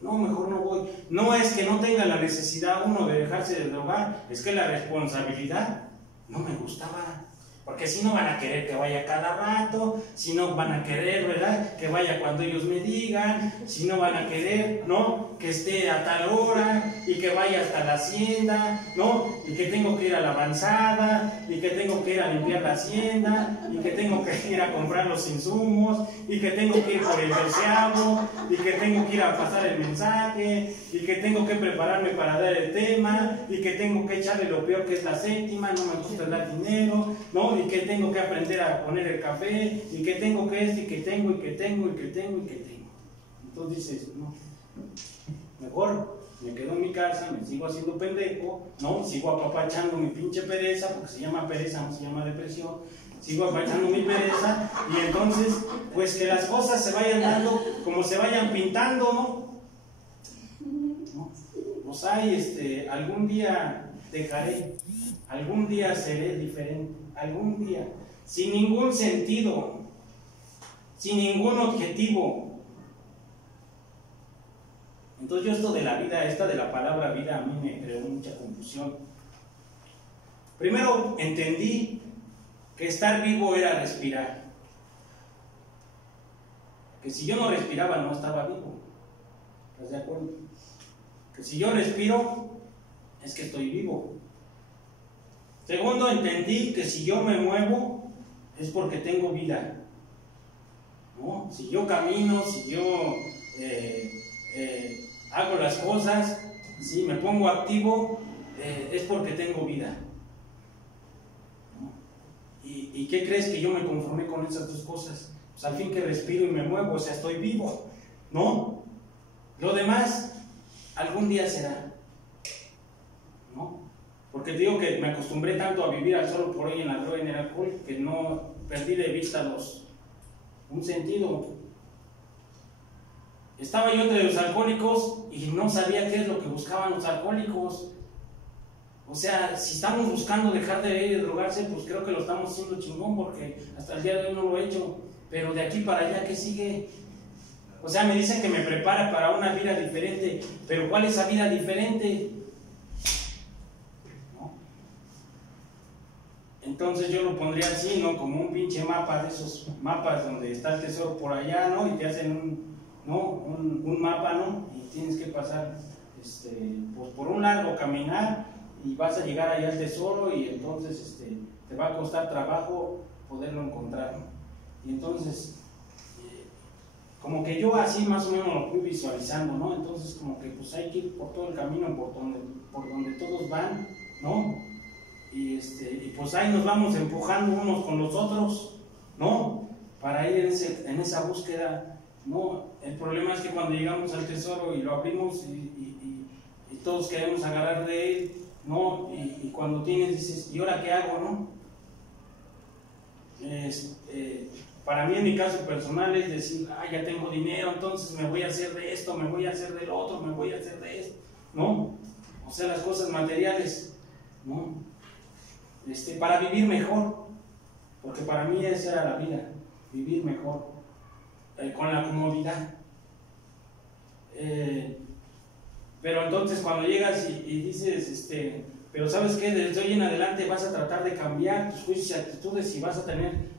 No, mejor no voy. No es que no tenga la necesidad uno de dejarse de drogar, es que la responsabilidad no me gustaba. Porque si no van a querer que vaya cada rato, si no van a querer, ¿verdad? Que vaya cuando ellos me digan, si no van a querer, ¿no? Que esté a tal hora y que vaya hasta la hacienda, ¿no? Y que tengo que ir a la avanzada, y que tengo que ir a limpiar la hacienda, y que tengo que ir a comprar los insumos, y que tengo que ir por el deseado, y que tengo que ir a pasar el mensaje, y que tengo que prepararme para dar el tema, y que tengo que echarle lo peor que es la séptima, no me gusta dar dinero, ¿no? Y que tengo que aprender a poner el café, y que tengo que esto, y que tengo, y que tengo, y que tengo, y que tengo. Entonces dices, no, mejor me quedo en mi casa, me sigo haciendo pendejo, ¿no? Sigo apapachando mi pinche pereza, porque se llama pereza, no se llama depresión. Sigo apapachando mi pereza, y entonces, pues que las cosas se vayan dando como se vayan pintando, ¿no? Pues hay, algún día dejaré, algún día seré diferente, algún día, sin ningún sentido, sin ningún objetivo. Entonces yo esto de la vida, esta de la palabra vida, a mí me creó mucha confusión. Primero entendí que estar vivo era respirar. Que si yo no respiraba no estaba vivo. ¿Estás de acuerdo? Que si yo respiro es que estoy vivo. Segundo, entendí que si yo me muevo es porque tengo vida, ¿no? Si yo camino, si yo hago las cosas, si me pongo activo, es porque tengo vida, ¿no? ¿Y qué crees? Que yo me conformé con esas dos cosas. Pues al fin que respiro y me muevo, o sea, estoy vivo, ¿no? Lo demás, algún día será, ¿no? Porque te digo que me acostumbré tanto a vivir al solo por hoy en la droga y en el alcohol, que no perdí de vista un sentido. Estaba yo entre los alcohólicos y no sabía qué es lo que buscaban los alcohólicos. O sea, si estamos buscando dejar de beber y de drogarse, pues creo que lo estamos haciendo chingón, porque hasta el día de hoy no lo he hecho. Pero de aquí para allá, ¿qué sigue? O sea, me dicen que me prepara para una vida diferente, pero ¿cuál es esa vida diferente? ¿No? Entonces yo lo pondría así, ¿no? Como un pinche mapa, de esos mapas donde está el tesoro por allá, ¿no? Y te hacen un mapa, ¿no? Y tienes que pasar pues por un largo caminar y vas a llegar allá al tesoro, y entonces te va a costar trabajo poderlo encontrar, ¿no? Y entonces como que yo así más o menos lo fui visualizando, ¿no? Entonces como que pues hay que ir por todo el camino por donde todos van, ¿no? Y pues ahí nos vamos empujando unos con los otros, ¿no? Para ir en esa búsqueda, ¿no? El problema es que cuando llegamos al tesoro y lo abrimos y todos queremos agarrar de él, ¿no? Y cuando dices, ¿y ahora qué hago, no? Para mí, en mi caso personal, es decir, ya tengo dinero, entonces me voy a hacer de esto, me voy a hacer del otro, me voy a hacer de esto, ¿no? O sea, las cosas materiales, ¿no? Para vivir mejor, porque para mí esa era la vida, vivir mejor, con la comodidad. Pero entonces cuando llegas y dices, pero ¿sabes qué? Desde hoy en adelante vas a tratar de cambiar tus juicios y actitudes, y vas a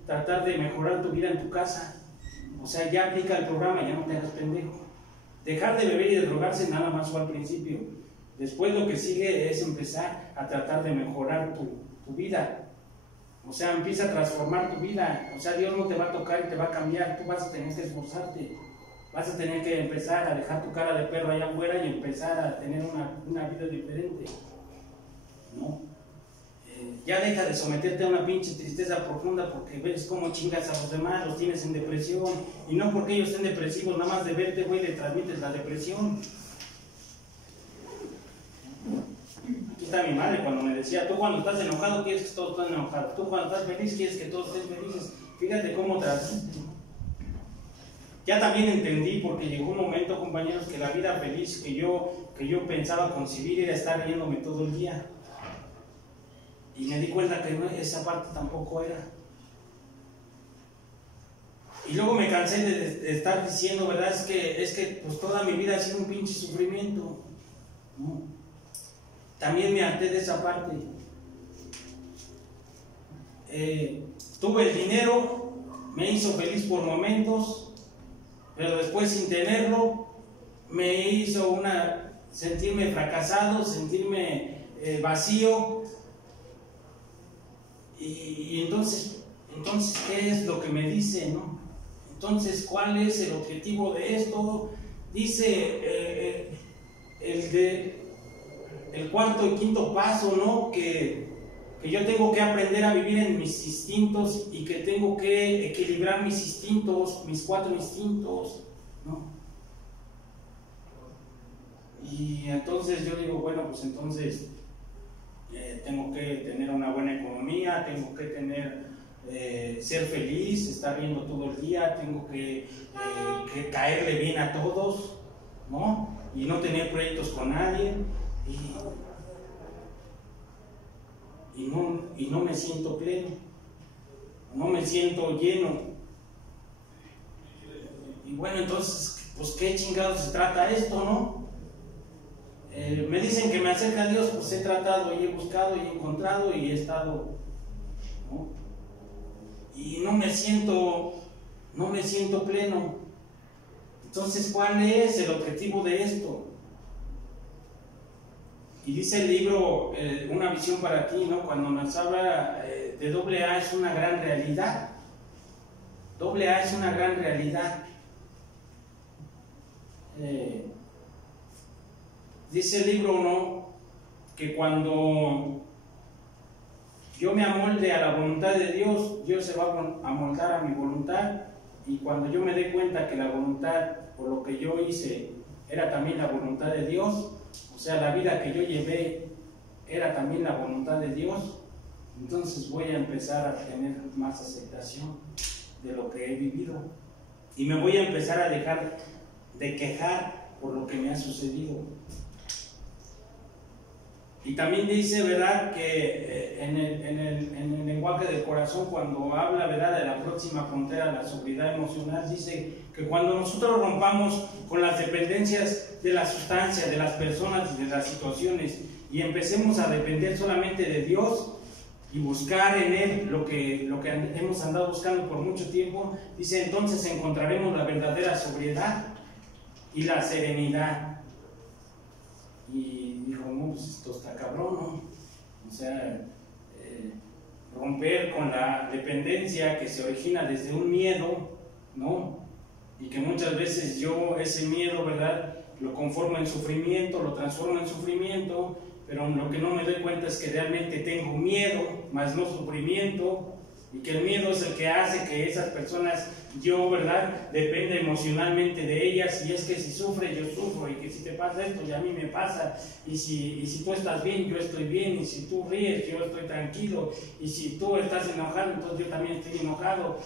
tratar de mejorar tu vida en tu casa. O sea, ya aplica el programa, ya no te hagas pendejo. Dejar de beber y de drogarse nada más fue al principio. Después lo que sigue es empezar a tratar de mejorar tu vida. O sea, empieza a transformar tu vida. O sea, Dios no te va a tocar y te va a cambiar, tú vas a tener que esforzarte. Vas a tener que empezar a dejar tu cara de perro allá afuera y empezar a tener una vida diferente, ¿no? Ya deja de someterte a una pinche tristeza profunda porque ves cómo chingas a los demás, los tienes en depresión, y no porque ellos estén depresivos, nada más de verte, güey, le transmites la depresión. Aquí está mi madre cuando me decía, tú cuando estás enojado quieres que todos estén enojados, tú cuando estás feliz quieres que todos estén felices. Fíjate cómo transmite. Ya también entendí, porque llegó un momento, compañeros, que la vida feliz que yo pensaba concebir era estar riéndome todo el día. Y me di cuenta que esa parte tampoco era. Y luego me cansé de estar diciendo, ¿verdad? Es que pues toda mi vida ha sido un pinche sufrimiento, ¿no? También me harté de esa parte. Tuve el dinero, me hizo feliz por momentos, pero después sin tenerlo me hizo sentirme fracasado, sentirme vacío. Y entonces, ¿qué es lo que me dice, no? Entonces, ¿cuál es el objetivo de esto? Dice el cuarto y quinto paso, ¿no? Que yo tengo que aprender a vivir en mis instintos y que tengo que equilibrar mis instintos, mis 4 instintos, ¿no? Y entonces yo digo, bueno, pues entonces tengo que tener una buena economía, tengo que ser feliz, estar riendo todo el día, tengo que caerle bien a todos, ¿no? Y no tener proyectos con nadie, y no me siento pleno, no me siento lleno. Y bueno, entonces, pues ¿qué chingados se trata esto, no? Me dicen que me acerca a Dios, pues he tratado y he buscado y he encontrado y he estado, ¿no? Y no me siento pleno. Entonces, ¿cuál es el objetivo de esto? Y dice el libro, Una visión para ti, ¿no? Cuando nos habla de AA, es una gran realidad. AA es una gran realidad. Dice el libro, ¿no? Que cuando yo me amolde a la voluntad de Dios, Dios se va a amoldar a mi voluntad, y cuando yo me dé cuenta que la voluntad o lo que yo hice era también la voluntad de Dios, o sea, la vida que yo llevé era también la voluntad de Dios, entonces voy a empezar a tener más aceptación de lo que he vivido y me voy a empezar a dejar de quejar por lo que me ha sucedido. Y también dice, ¿verdad?, que en el lenguaje del corazón, cuando habla, ¿verdad?, de la próxima frontera de la sobriedad emocional, dice que cuando nosotros rompamos con las dependencias de la sustancia, de las personas y de las situaciones, y empecemos a depender solamente de Dios y buscar en Él lo que hemos andado buscando por mucho tiempo, dice, entonces encontraremos la verdadera sobriedad y la serenidad. Y dijo, no, pues esto está cabrón, ¿no? O sea, romper con la dependencia que se origina desde un miedo, ¿no? Y que muchas veces yo ese miedo, ¿verdad?, lo conformo en sufrimiento, lo transformo en sufrimiento, pero lo que no me doy cuenta es que realmente tengo miedo, más no sufrimiento, y que el miedo es el que hace que esas personas, yo, ¿verdad?, dependa emocionalmente de ellas, y es que si sufre, yo sufro, y que si te pasa esto, ya a mí me pasa, y si tú estás bien, yo estoy bien, y si tú ríes, yo estoy tranquilo, y si tú estás enojado, entonces yo también estoy enojado,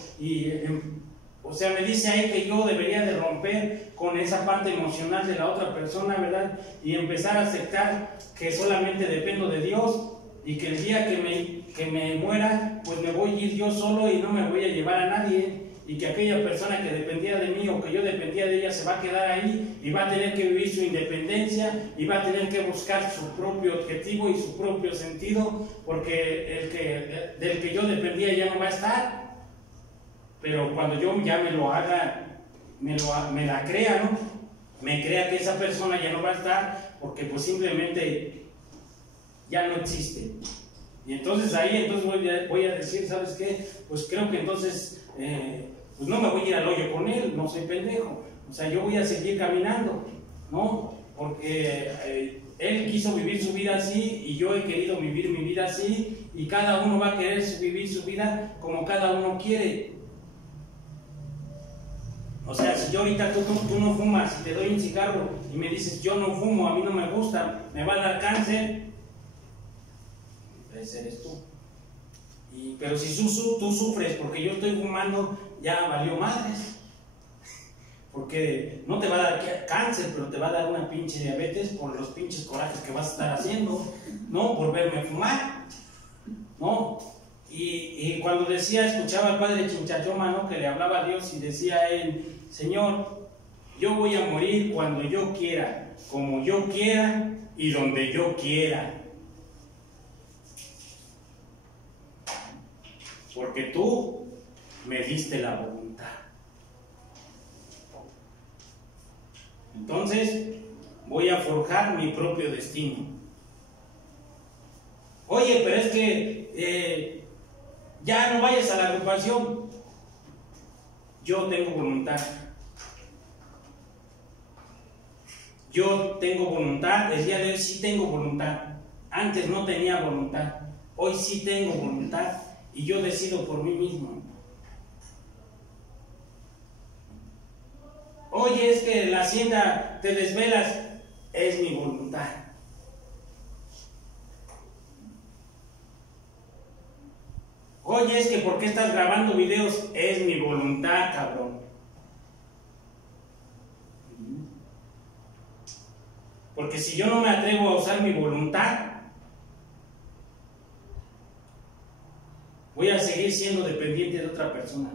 o sea, me dice ahí que yo debería de romper con esa parte emocional de la otra persona, ¿verdad?, y empezar a aceptar que solamente dependo de Dios, y que el día que me muera, pues me voy a ir yo solo y no me voy a llevar a nadie, y que aquella persona que dependía de mí o que yo dependía de ella se va a quedar ahí y va a tener que vivir su independencia y va a tener que buscar su propio objetivo y su propio sentido, porque del que yo dependía ya no va a estar. Pero cuando yo ya me lo haga, me la crea, ¿no? Me crea que esa persona ya no va a estar, porque pues simplemente ya no existe. Y entonces ahí voy a decir, ¿sabes qué? Pues creo que entonces pues no me voy a ir al hoyo con él, no soy pendejo. O O sea, yo voy a seguir caminando, ¿no? Porque él quiso vivir su vida así y yo he querido vivir mi vida así, y cada uno va a querer vivir su vida como cada uno quiere. O sea, si yo ahorita tú no fumas y te doy un cigarro y me dices yo no fumo, a mí no me gusta, me va a dar cáncer, ese eres tú. Pero si tú sufres porque yo estoy fumando, ya valió madres. Porque no te va a dar cáncer, pero te va a dar una pinche diabetes por los pinches corajes que vas a estar haciendo, ¿no? Por verme fumar, ¿no? Y cuando escuchaba al padre Chinchayoma, ¿no? Que le hablaba a Dios y decía él: Señor, yo voy a morir cuando yo quiera, como yo quiera y donde yo quiera. Porque tú me diste la voluntad. Entonces, voy a forjar mi propio destino. Oye, pero es que ya no vayas a la agrupación. Yo tengo voluntad. Yo tengo voluntad. El día de hoy sí tengo voluntad. Antes no tenía voluntad. Hoy sí tengo voluntad. Y yo decido por mí mismo. Oye, es que en la hacienda te desvelas. Es mi voluntad. Oye, es que ¿por qué estás grabando videos? Es mi voluntad, cabrón. Porque si yo no me atrevo a usar mi voluntad, voy a seguir siendo dependiente de otra persona.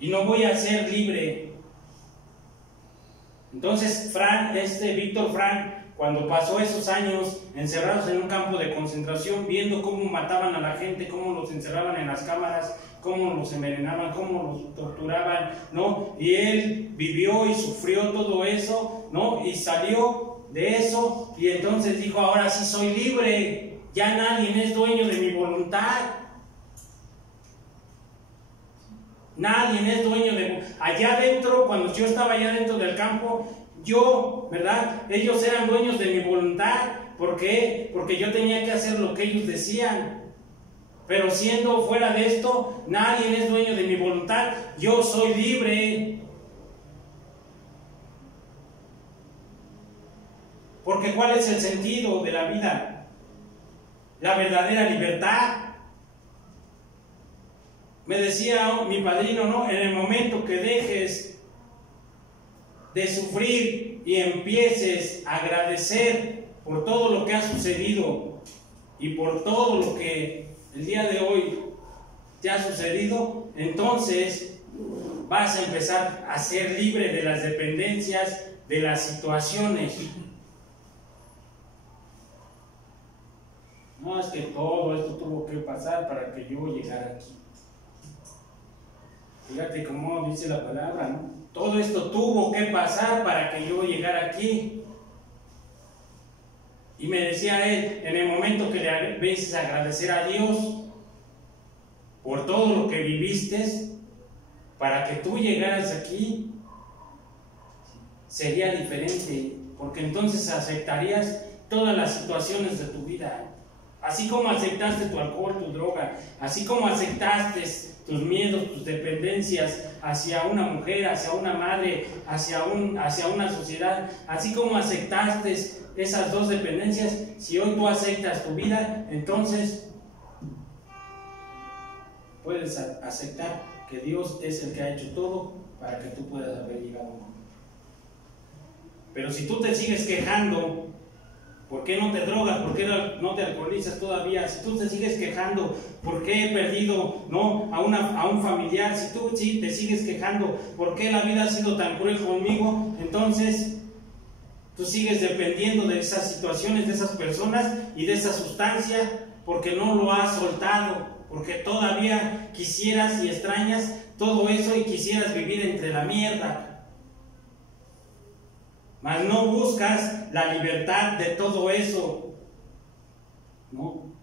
Y no voy a ser libre. Entonces, Víctor Frank, cuando pasó esos años encerrados en un campo de concentración, viendo cómo mataban a la gente, cómo los encerraban en las cámaras, cómo los envenenaban, cómo los torturaban, ¿no? Y él vivió y sufrió todo eso, ¿no? Y salió de eso, y entonces dijo: ahora sí soy libre, ya nadie es dueño de mi voluntad. Nadie es dueño de... Allá adentro, cuando yo estaba allá dentro del campo, ¿verdad? Ellos eran dueños de mi voluntad. ¿Por qué? Porque yo tenía que hacer lo que ellos decían. Pero siendo fuera de esto, nadie es dueño de mi voluntad. Yo soy libre. Porque ¿cuál es el sentido de la vida? La verdadera libertad. Me decía mi padrino, ¿no? En el momento que dejes de sufrir y empieces a agradecer por todo lo que ha sucedido y por todo lo que el día de hoy te ha sucedido, entonces vas a empezar a ser libre de las dependencias, de las situaciones. No, es que todo esto tuvo que pasar para que yo llegara aquí. Fíjate cómo dice la palabra, ¿no? Todo esto tuvo que pasar para que yo llegara aquí. Y me decía él, en el momento que le empieces a agradecer a Dios por todo lo que viviste, para que tú llegaras aquí, sería diferente, porque entonces aceptarías todas las situaciones de tu vida. Así como aceptaste tu alcohol, tu droga, así como aceptaste tus miedos, tus dependencias hacia una mujer, hacia una madre, hacia una sociedad, así como aceptaste esas dos dependencias, si hoy tú aceptas tu vida, entonces puedes aceptar que Dios es el que ha hecho todo para que tú puedas haber llegado. Pero si tú te sigues quejando, ¿por qué no te drogas? ¿Por qué no te alcoholizas todavía? Si tú te sigues quejando, ¿por qué he perdido, ¿no? a un familiar? Si tú sí te sigues quejando, ¿por qué la vida ha sido tan cruel conmigo? Entonces, tú sigues dependiendo de esas situaciones, de esas personas y de esa sustancia, porque no lo has soltado, porque todavía quisieras y extrañas todo eso y quisieras vivir entre la mierda. Mas no buscas la libertad de todo eso, ¿no?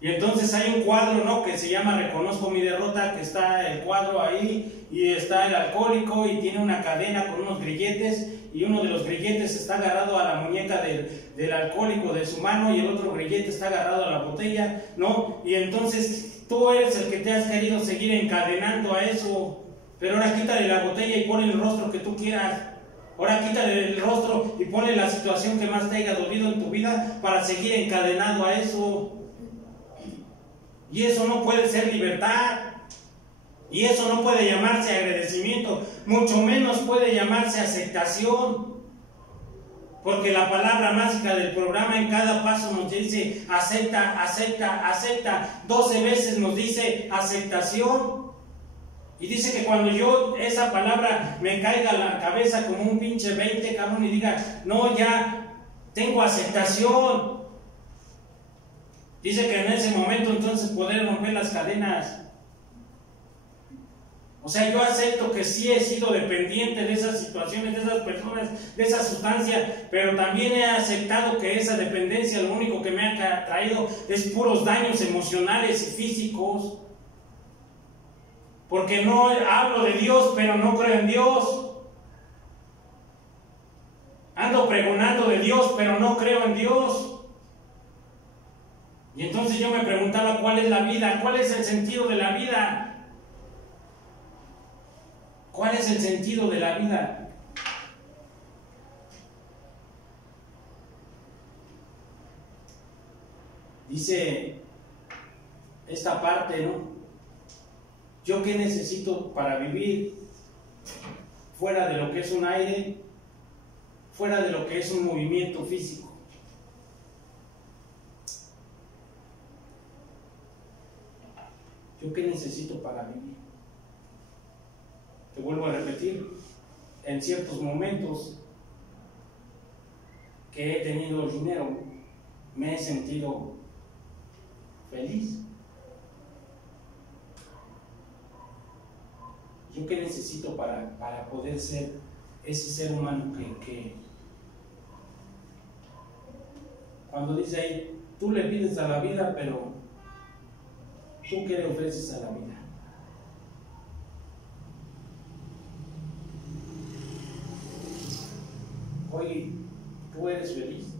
Y entonces hay un cuadro, ¿no?, que se llama Reconozco mi derrota, que está el cuadro ahí, y está el alcohólico, y tiene una cadena con unos grilletes, y uno de los grilletes está agarrado a la muñeca del alcohólico de su mano, y el otro grillete está agarrado a la botella, ¿no? Y entonces tú eres el que te has querido seguir encadenando a eso, pero ahora quítale la botella y ponle el rostro que tú quieras. Ahora quítale el rostro y ponle la situación que más te haya dolido en tu vida para seguir encadenado a eso. Y eso no puede ser libertad. Y eso no puede llamarse agradecimiento, mucho menos puede llamarse aceptación. Porque la palabra mágica del programa en cada paso nos dice acepta, acepta, acepta. 12 veces nos dice aceptación. Y dice que cuando yo esa palabra me caiga a la cabeza como un pinche 20, cabrón, y diga, no, ya tengo aceptación. Dice que en ese momento entonces poder romper las cadenas. O sea, yo acepto que sí he sido dependiente de esas situaciones, de esas personas, de esa sustancia, pero también he aceptado que esa dependencia lo único que me ha traído es puros daños emocionales y físicos. Porque no hablo de Dios, pero no creo en Dios. Ando pregonando de Dios, pero no creo en Dios. Y entonces yo me preguntaba, ¿cuál es la vida? ¿Cuál es el sentido de la vida? ¿Cuál es el sentido de la vida? Dice esta parte, ¿no? ¿Yo qué necesito para vivir fuera de lo que es un aire, fuera de lo que es un movimiento físico? ¿Yo qué necesito para vivir? Te vuelvo a repetir, en ciertos momentos que he tenido el dinero, me he sentido feliz. ¿Yo qué necesito para poder ser ese ser humano que cuando dice ahí, tú le pides a la vida, pero ¿tú qué le ofreces a la vida? Oye, ¿tú eres feliz?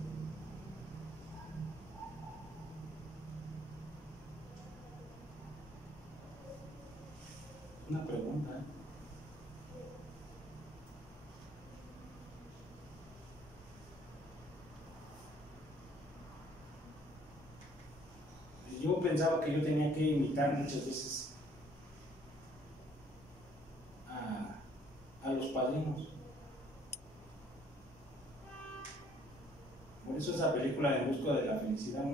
Una pregunta, ¿eh? Yo pensaba que yo tenía que imitar muchas veces a los padrinos. Por eso esa película de Busca de la Felicidad,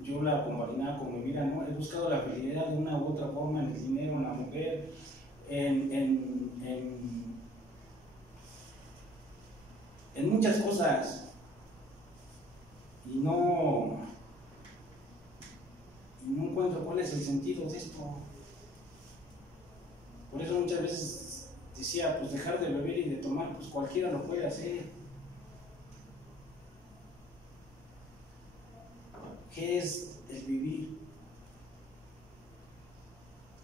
yo la compaginaba con mi vida, ¿no? He buscado la felicidad de una u otra forma, en el dinero, en la mujer, en muchas cosas, y no encuentro cuál es el sentido de esto. Por eso muchas veces decía, pues dejar de beber y de tomar, pues cualquiera lo puede hacer. ¿Qué es el vivir?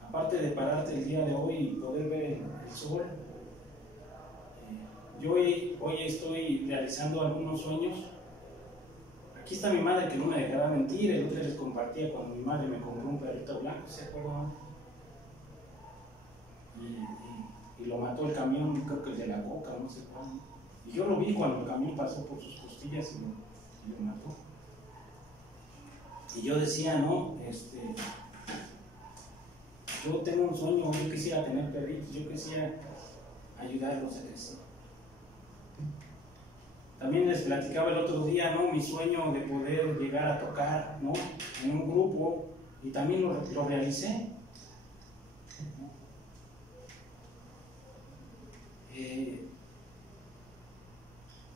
Aparte de pararte el día de hoy y poder ver el sol, yo hoy estoy realizando algunos sueños. Aquí está mi madre, que no me dejará mentir. El otro día les compartía cuando mi madre me compró un perrito blanco, ¿se acuerdan? Y lo mató el camión, creo que el de la Coca, no sé cuándo. Y yo lo vi cuando el camión pasó por sus costillas y lo mató. Y yo decía, no, yo tengo un sueño, yo quisiera tener perritos, yo quisiera ayudarlos a crecer. También les platicaba el otro día, ¿no?, mi sueño de poder llegar a tocar, ¿no?, en un grupo, y también lo realicé.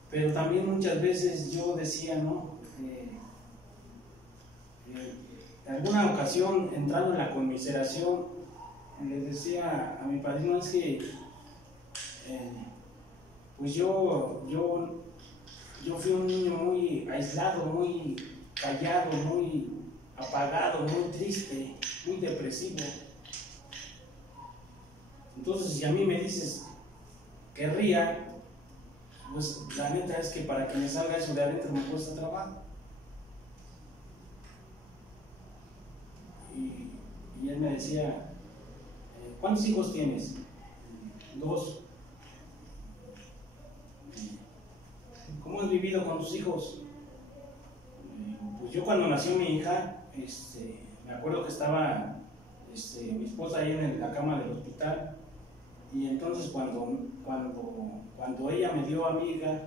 Pero también muchas veces yo decía, ¿no?, en alguna ocasión, entrando en la conmiseración, le decía a mi padrino, es que pues yo fui un niño muy aislado, muy callado, muy apagado, muy triste, muy depresivo. Entonces, si a mí me dices que ría, pues la neta es que para que me salga eso de adentro me cuesta trabajo. Y él me decía, ¿cuántos hijos tienes? 2. ¿Cómo has vivido con tus hijos? Pues yo cuando nació mi hija, me acuerdo que estaba mi esposa ahí en la cama del hospital, y entonces cuando ella me dio a mi hija,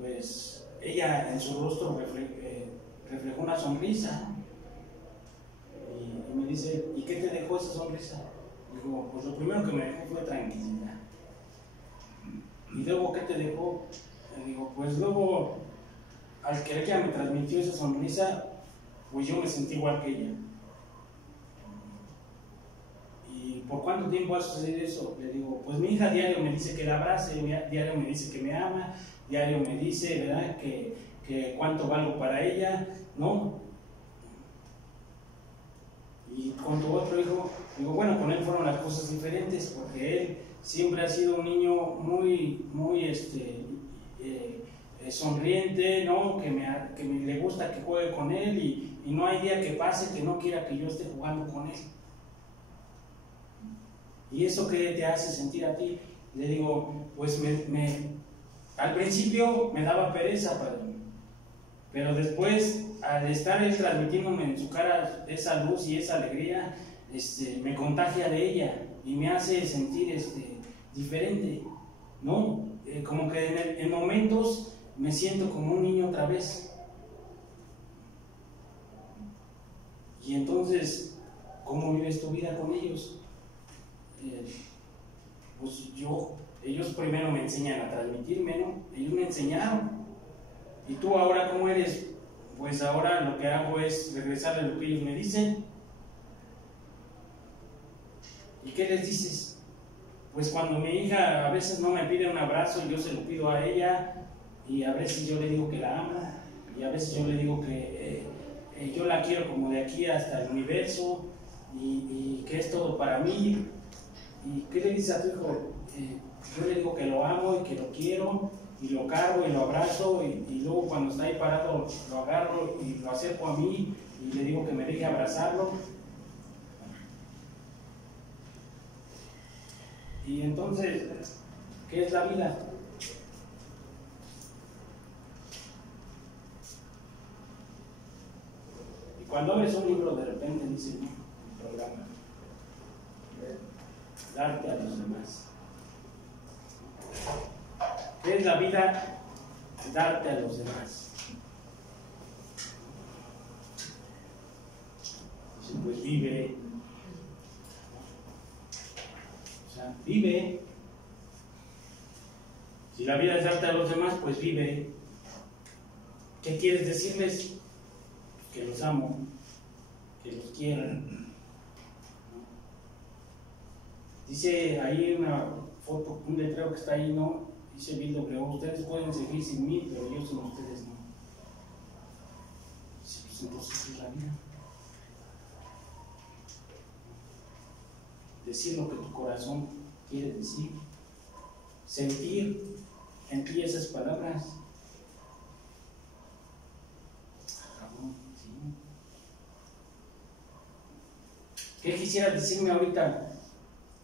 pues ella en su rostro reflejó una sonrisa, y me dice, ¿y qué te dejó esa sonrisa? Digo, pues lo primero que me dejó fue tranquilidad. ¿Y luego qué te dejó? Digo, pues luego, al que ella me transmitió esa sonrisa, pues yo me sentí igual que ella. ¿Y por cuánto tiempo va a suceder eso? Le digo, pues mi hija diario me dice que la abrace, diario me dice que me ama, diario me dice, ¿verdad?, que cuánto valgo para ella, ¿no? Y con tu otro hijo, digo, bueno, con él fueron las cosas diferentes, porque él siempre ha sido un niño muy sonriente, ¿no? Que le gusta que juegue con él, y no hay día que pase que no quiera que yo esté jugando con él. ¿Y eso qué te hace sentir a ti? Le digo, pues al principio me daba pereza, padre, pero después, al estar él transmitiéndome en su cara esa luz y esa alegría, me contagia de ella y me hace sentir diferente, ¿no? Como que en momentos me siento como un niño otra vez. Y entonces, ¿cómo vives tu vida con ellos? Pues ellos primero me enseñan a transmitirme, ¿no? Ellos me enseñaron. ¿Y tú ahora cómo eres? Pues ahora lo que hago es regresar a lo que ellos me dicen. ¿Y qué les dices? Pues cuando mi hija a veces no me pide un abrazo, yo se lo pido a ella, y a veces yo le digo que la amo, y a veces yo le digo que yo la quiero como de aquí hasta el universo, y que es todo para mí. ¿Y qué le dices a tu hijo? Yo le digo que lo amo y que lo quiero, y lo cargo y lo abrazo, y luego cuando está ahí parado lo agarro y lo acerco a mí y le digo que me deje abrazarlo. Y entonces, ¿qué es la vida? Y cuando abres un libro, de repente dice, ¿no?, el programa, darte a los demás. ¿Qué es la vida? Darte a los demás. Pues vive. O sea, vive. Si la vida es darte a los demás, pues vive. ¿Qué quieres decirles? Que los amo, que los quiero. Dice ahí una foto, un letrero que está ahí, ¿no? Dice BW, ustedes pueden seguir sin mí, pero yo sin ustedes no. Dice, pues entonces es la vida. Decir lo que tu corazón quiere decir. Sentir en ti esas palabras. ¿Sí? ¿Qué quisieras decirme ahorita?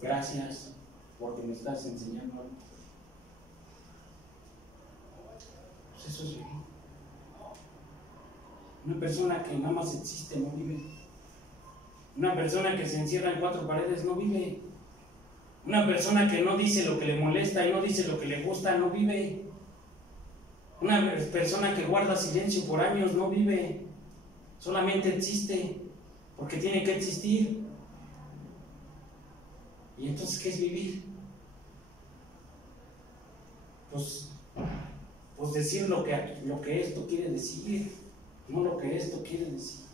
Gracias, porque me estás enseñando algo. Pues eso es vivir. Una persona que nada más existe no vive. Una persona que se encierra en 4 paredes no vive. Una persona que no dice lo que le molesta y no dice lo que le gusta no vive. Una persona que guarda silencio por años no vive. Solamente existe porque tiene que existir. ¿Y entonces qué es vivir? Pues decir lo que esto quiere decir, no lo que esto quiere decir.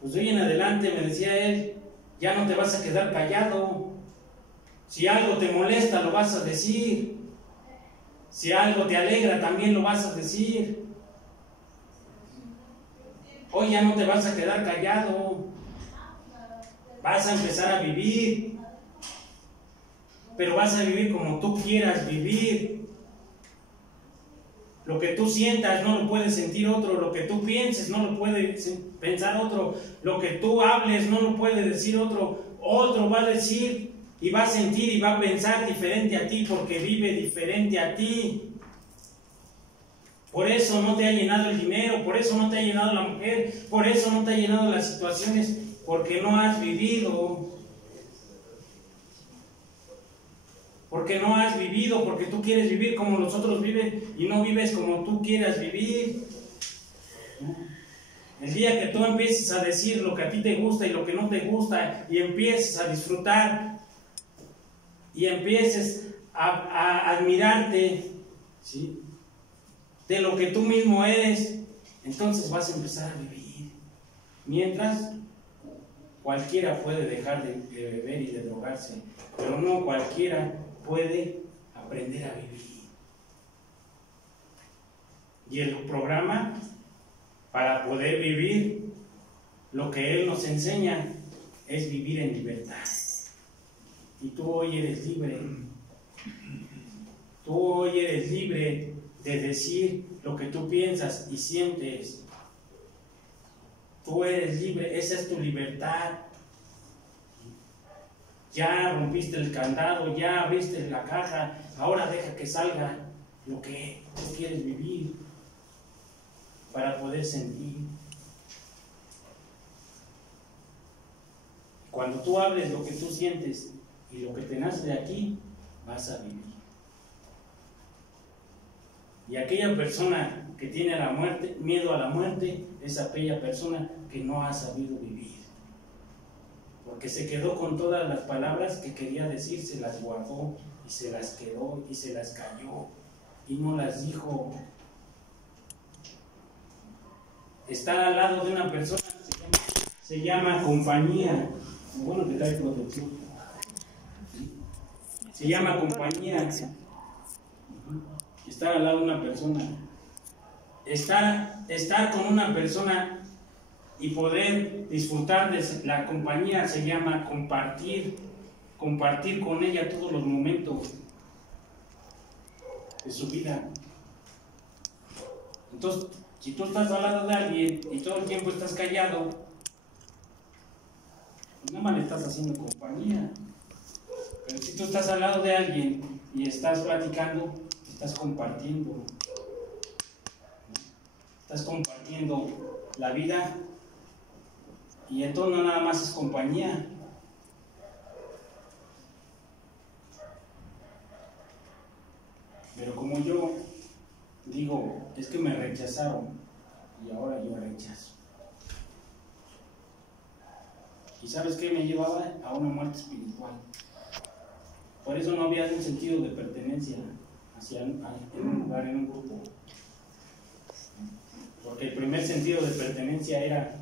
Pues de hoy en adelante, me decía él, ya no te vas a quedar callado. Si algo te molesta, lo vas a decir. Si algo te alegra, también lo vas a decir. Hoy ya no te vas a quedar callado. Vas a empezar a vivir. Pero vas a vivir como tú quieras vivir. Lo que tú sientas no lo puede sentir otro. Lo que tú pienses no lo puede pensar otro. Lo que tú hables no lo puede decir otro. Otro va a decir y va a sentir y va a pensar diferente a ti porque vive diferente a ti. Por eso no te ha llenado el dinero, por eso no te ha llenado la mujer, por eso no te ha llenado las situaciones, porque no has vivido. Porque no has vivido, porque tú quieres vivir como los otros viven y no vives como tú quieras vivir. El día que tú empieces a decir lo que a ti te gusta y lo que no te gusta y empieces a disfrutar y empieces a admirarte, ¿sí?, de lo que tú mismo eres, entonces vas a empezar a vivir. Mientras, cualquiera puede dejar de beber y de drogarse, pero no cualquiera puede aprender a vivir. Y el programa para poder vivir lo que Él nos enseña es vivir en libertad. Y tú hoy eres libre. Tú hoy eres libre de decir lo que tú piensas y sientes. Tú eres libre, esa es tu libertad. Ya rompiste el candado, ya abriste la caja, ahora deja que salga lo que tú quieres vivir para poder sentir. Cuando tú hables lo que tú sientes y lo que te nace de aquí, vas a vivir. Y aquella persona que tiene la muerte, miedo a la muerte, es aquella persona que no ha sabido vivir. Porque se quedó con todas las palabras que quería decir, se las guardó y se las quedó y se las calló y no las dijo. Está al lado de una persona que se llama compañía. Bueno, que trae protección. Se llama compañía. Estar al lado de una persona. Estar con una persona y poder disfrutar de la compañía se llama compartir. Compartir con ella todos los momentos de su vida. Entonces, si tú estás al lado de alguien y todo el tiempo estás callado, pues nada más le estás haciendo compañía. Pero si tú estás al lado de alguien y estás platicando, estás compartiendo. Estás compartiendo la vida y entonces no nada más es compañía. Pero como yo digo, es que me rechazaron y ahora yo rechazo. ¿Y sabes qué me llevaba? A una muerte espiritual. Por eso no había un sentido de pertenencia en un lugar, en un grupo. Porque el primer sentido de pertenencia era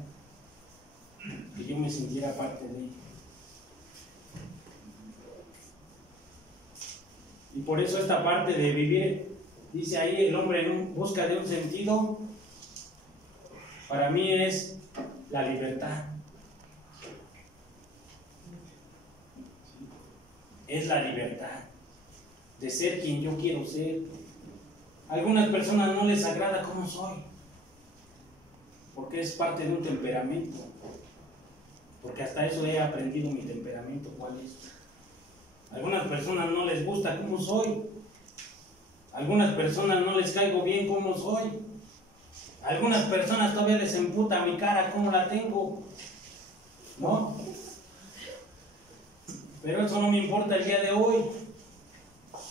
que yo me sintiera parte de él. Y por eso esta parte de vivir, dice ahí el hombre en busca de un sentido, para mí es la libertad. Es la libertad de ser quien yo quiero ser. A algunas personas no les agrada cómo soy, porque es parte de un temperamento. Porque hasta eso he aprendido mi temperamento, cuál es. A algunas personas no les gusta cómo soy. A algunas personas no les caigo bien cómo soy. A algunas personas todavía les emputa mi cara cómo la tengo. ¿No? Pero eso no me importa el día de hoy.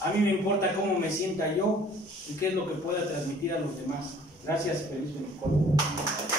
A mí me importa cómo me sienta yo y qué es lo que pueda transmitir a los demás. Gracias, feliz 24.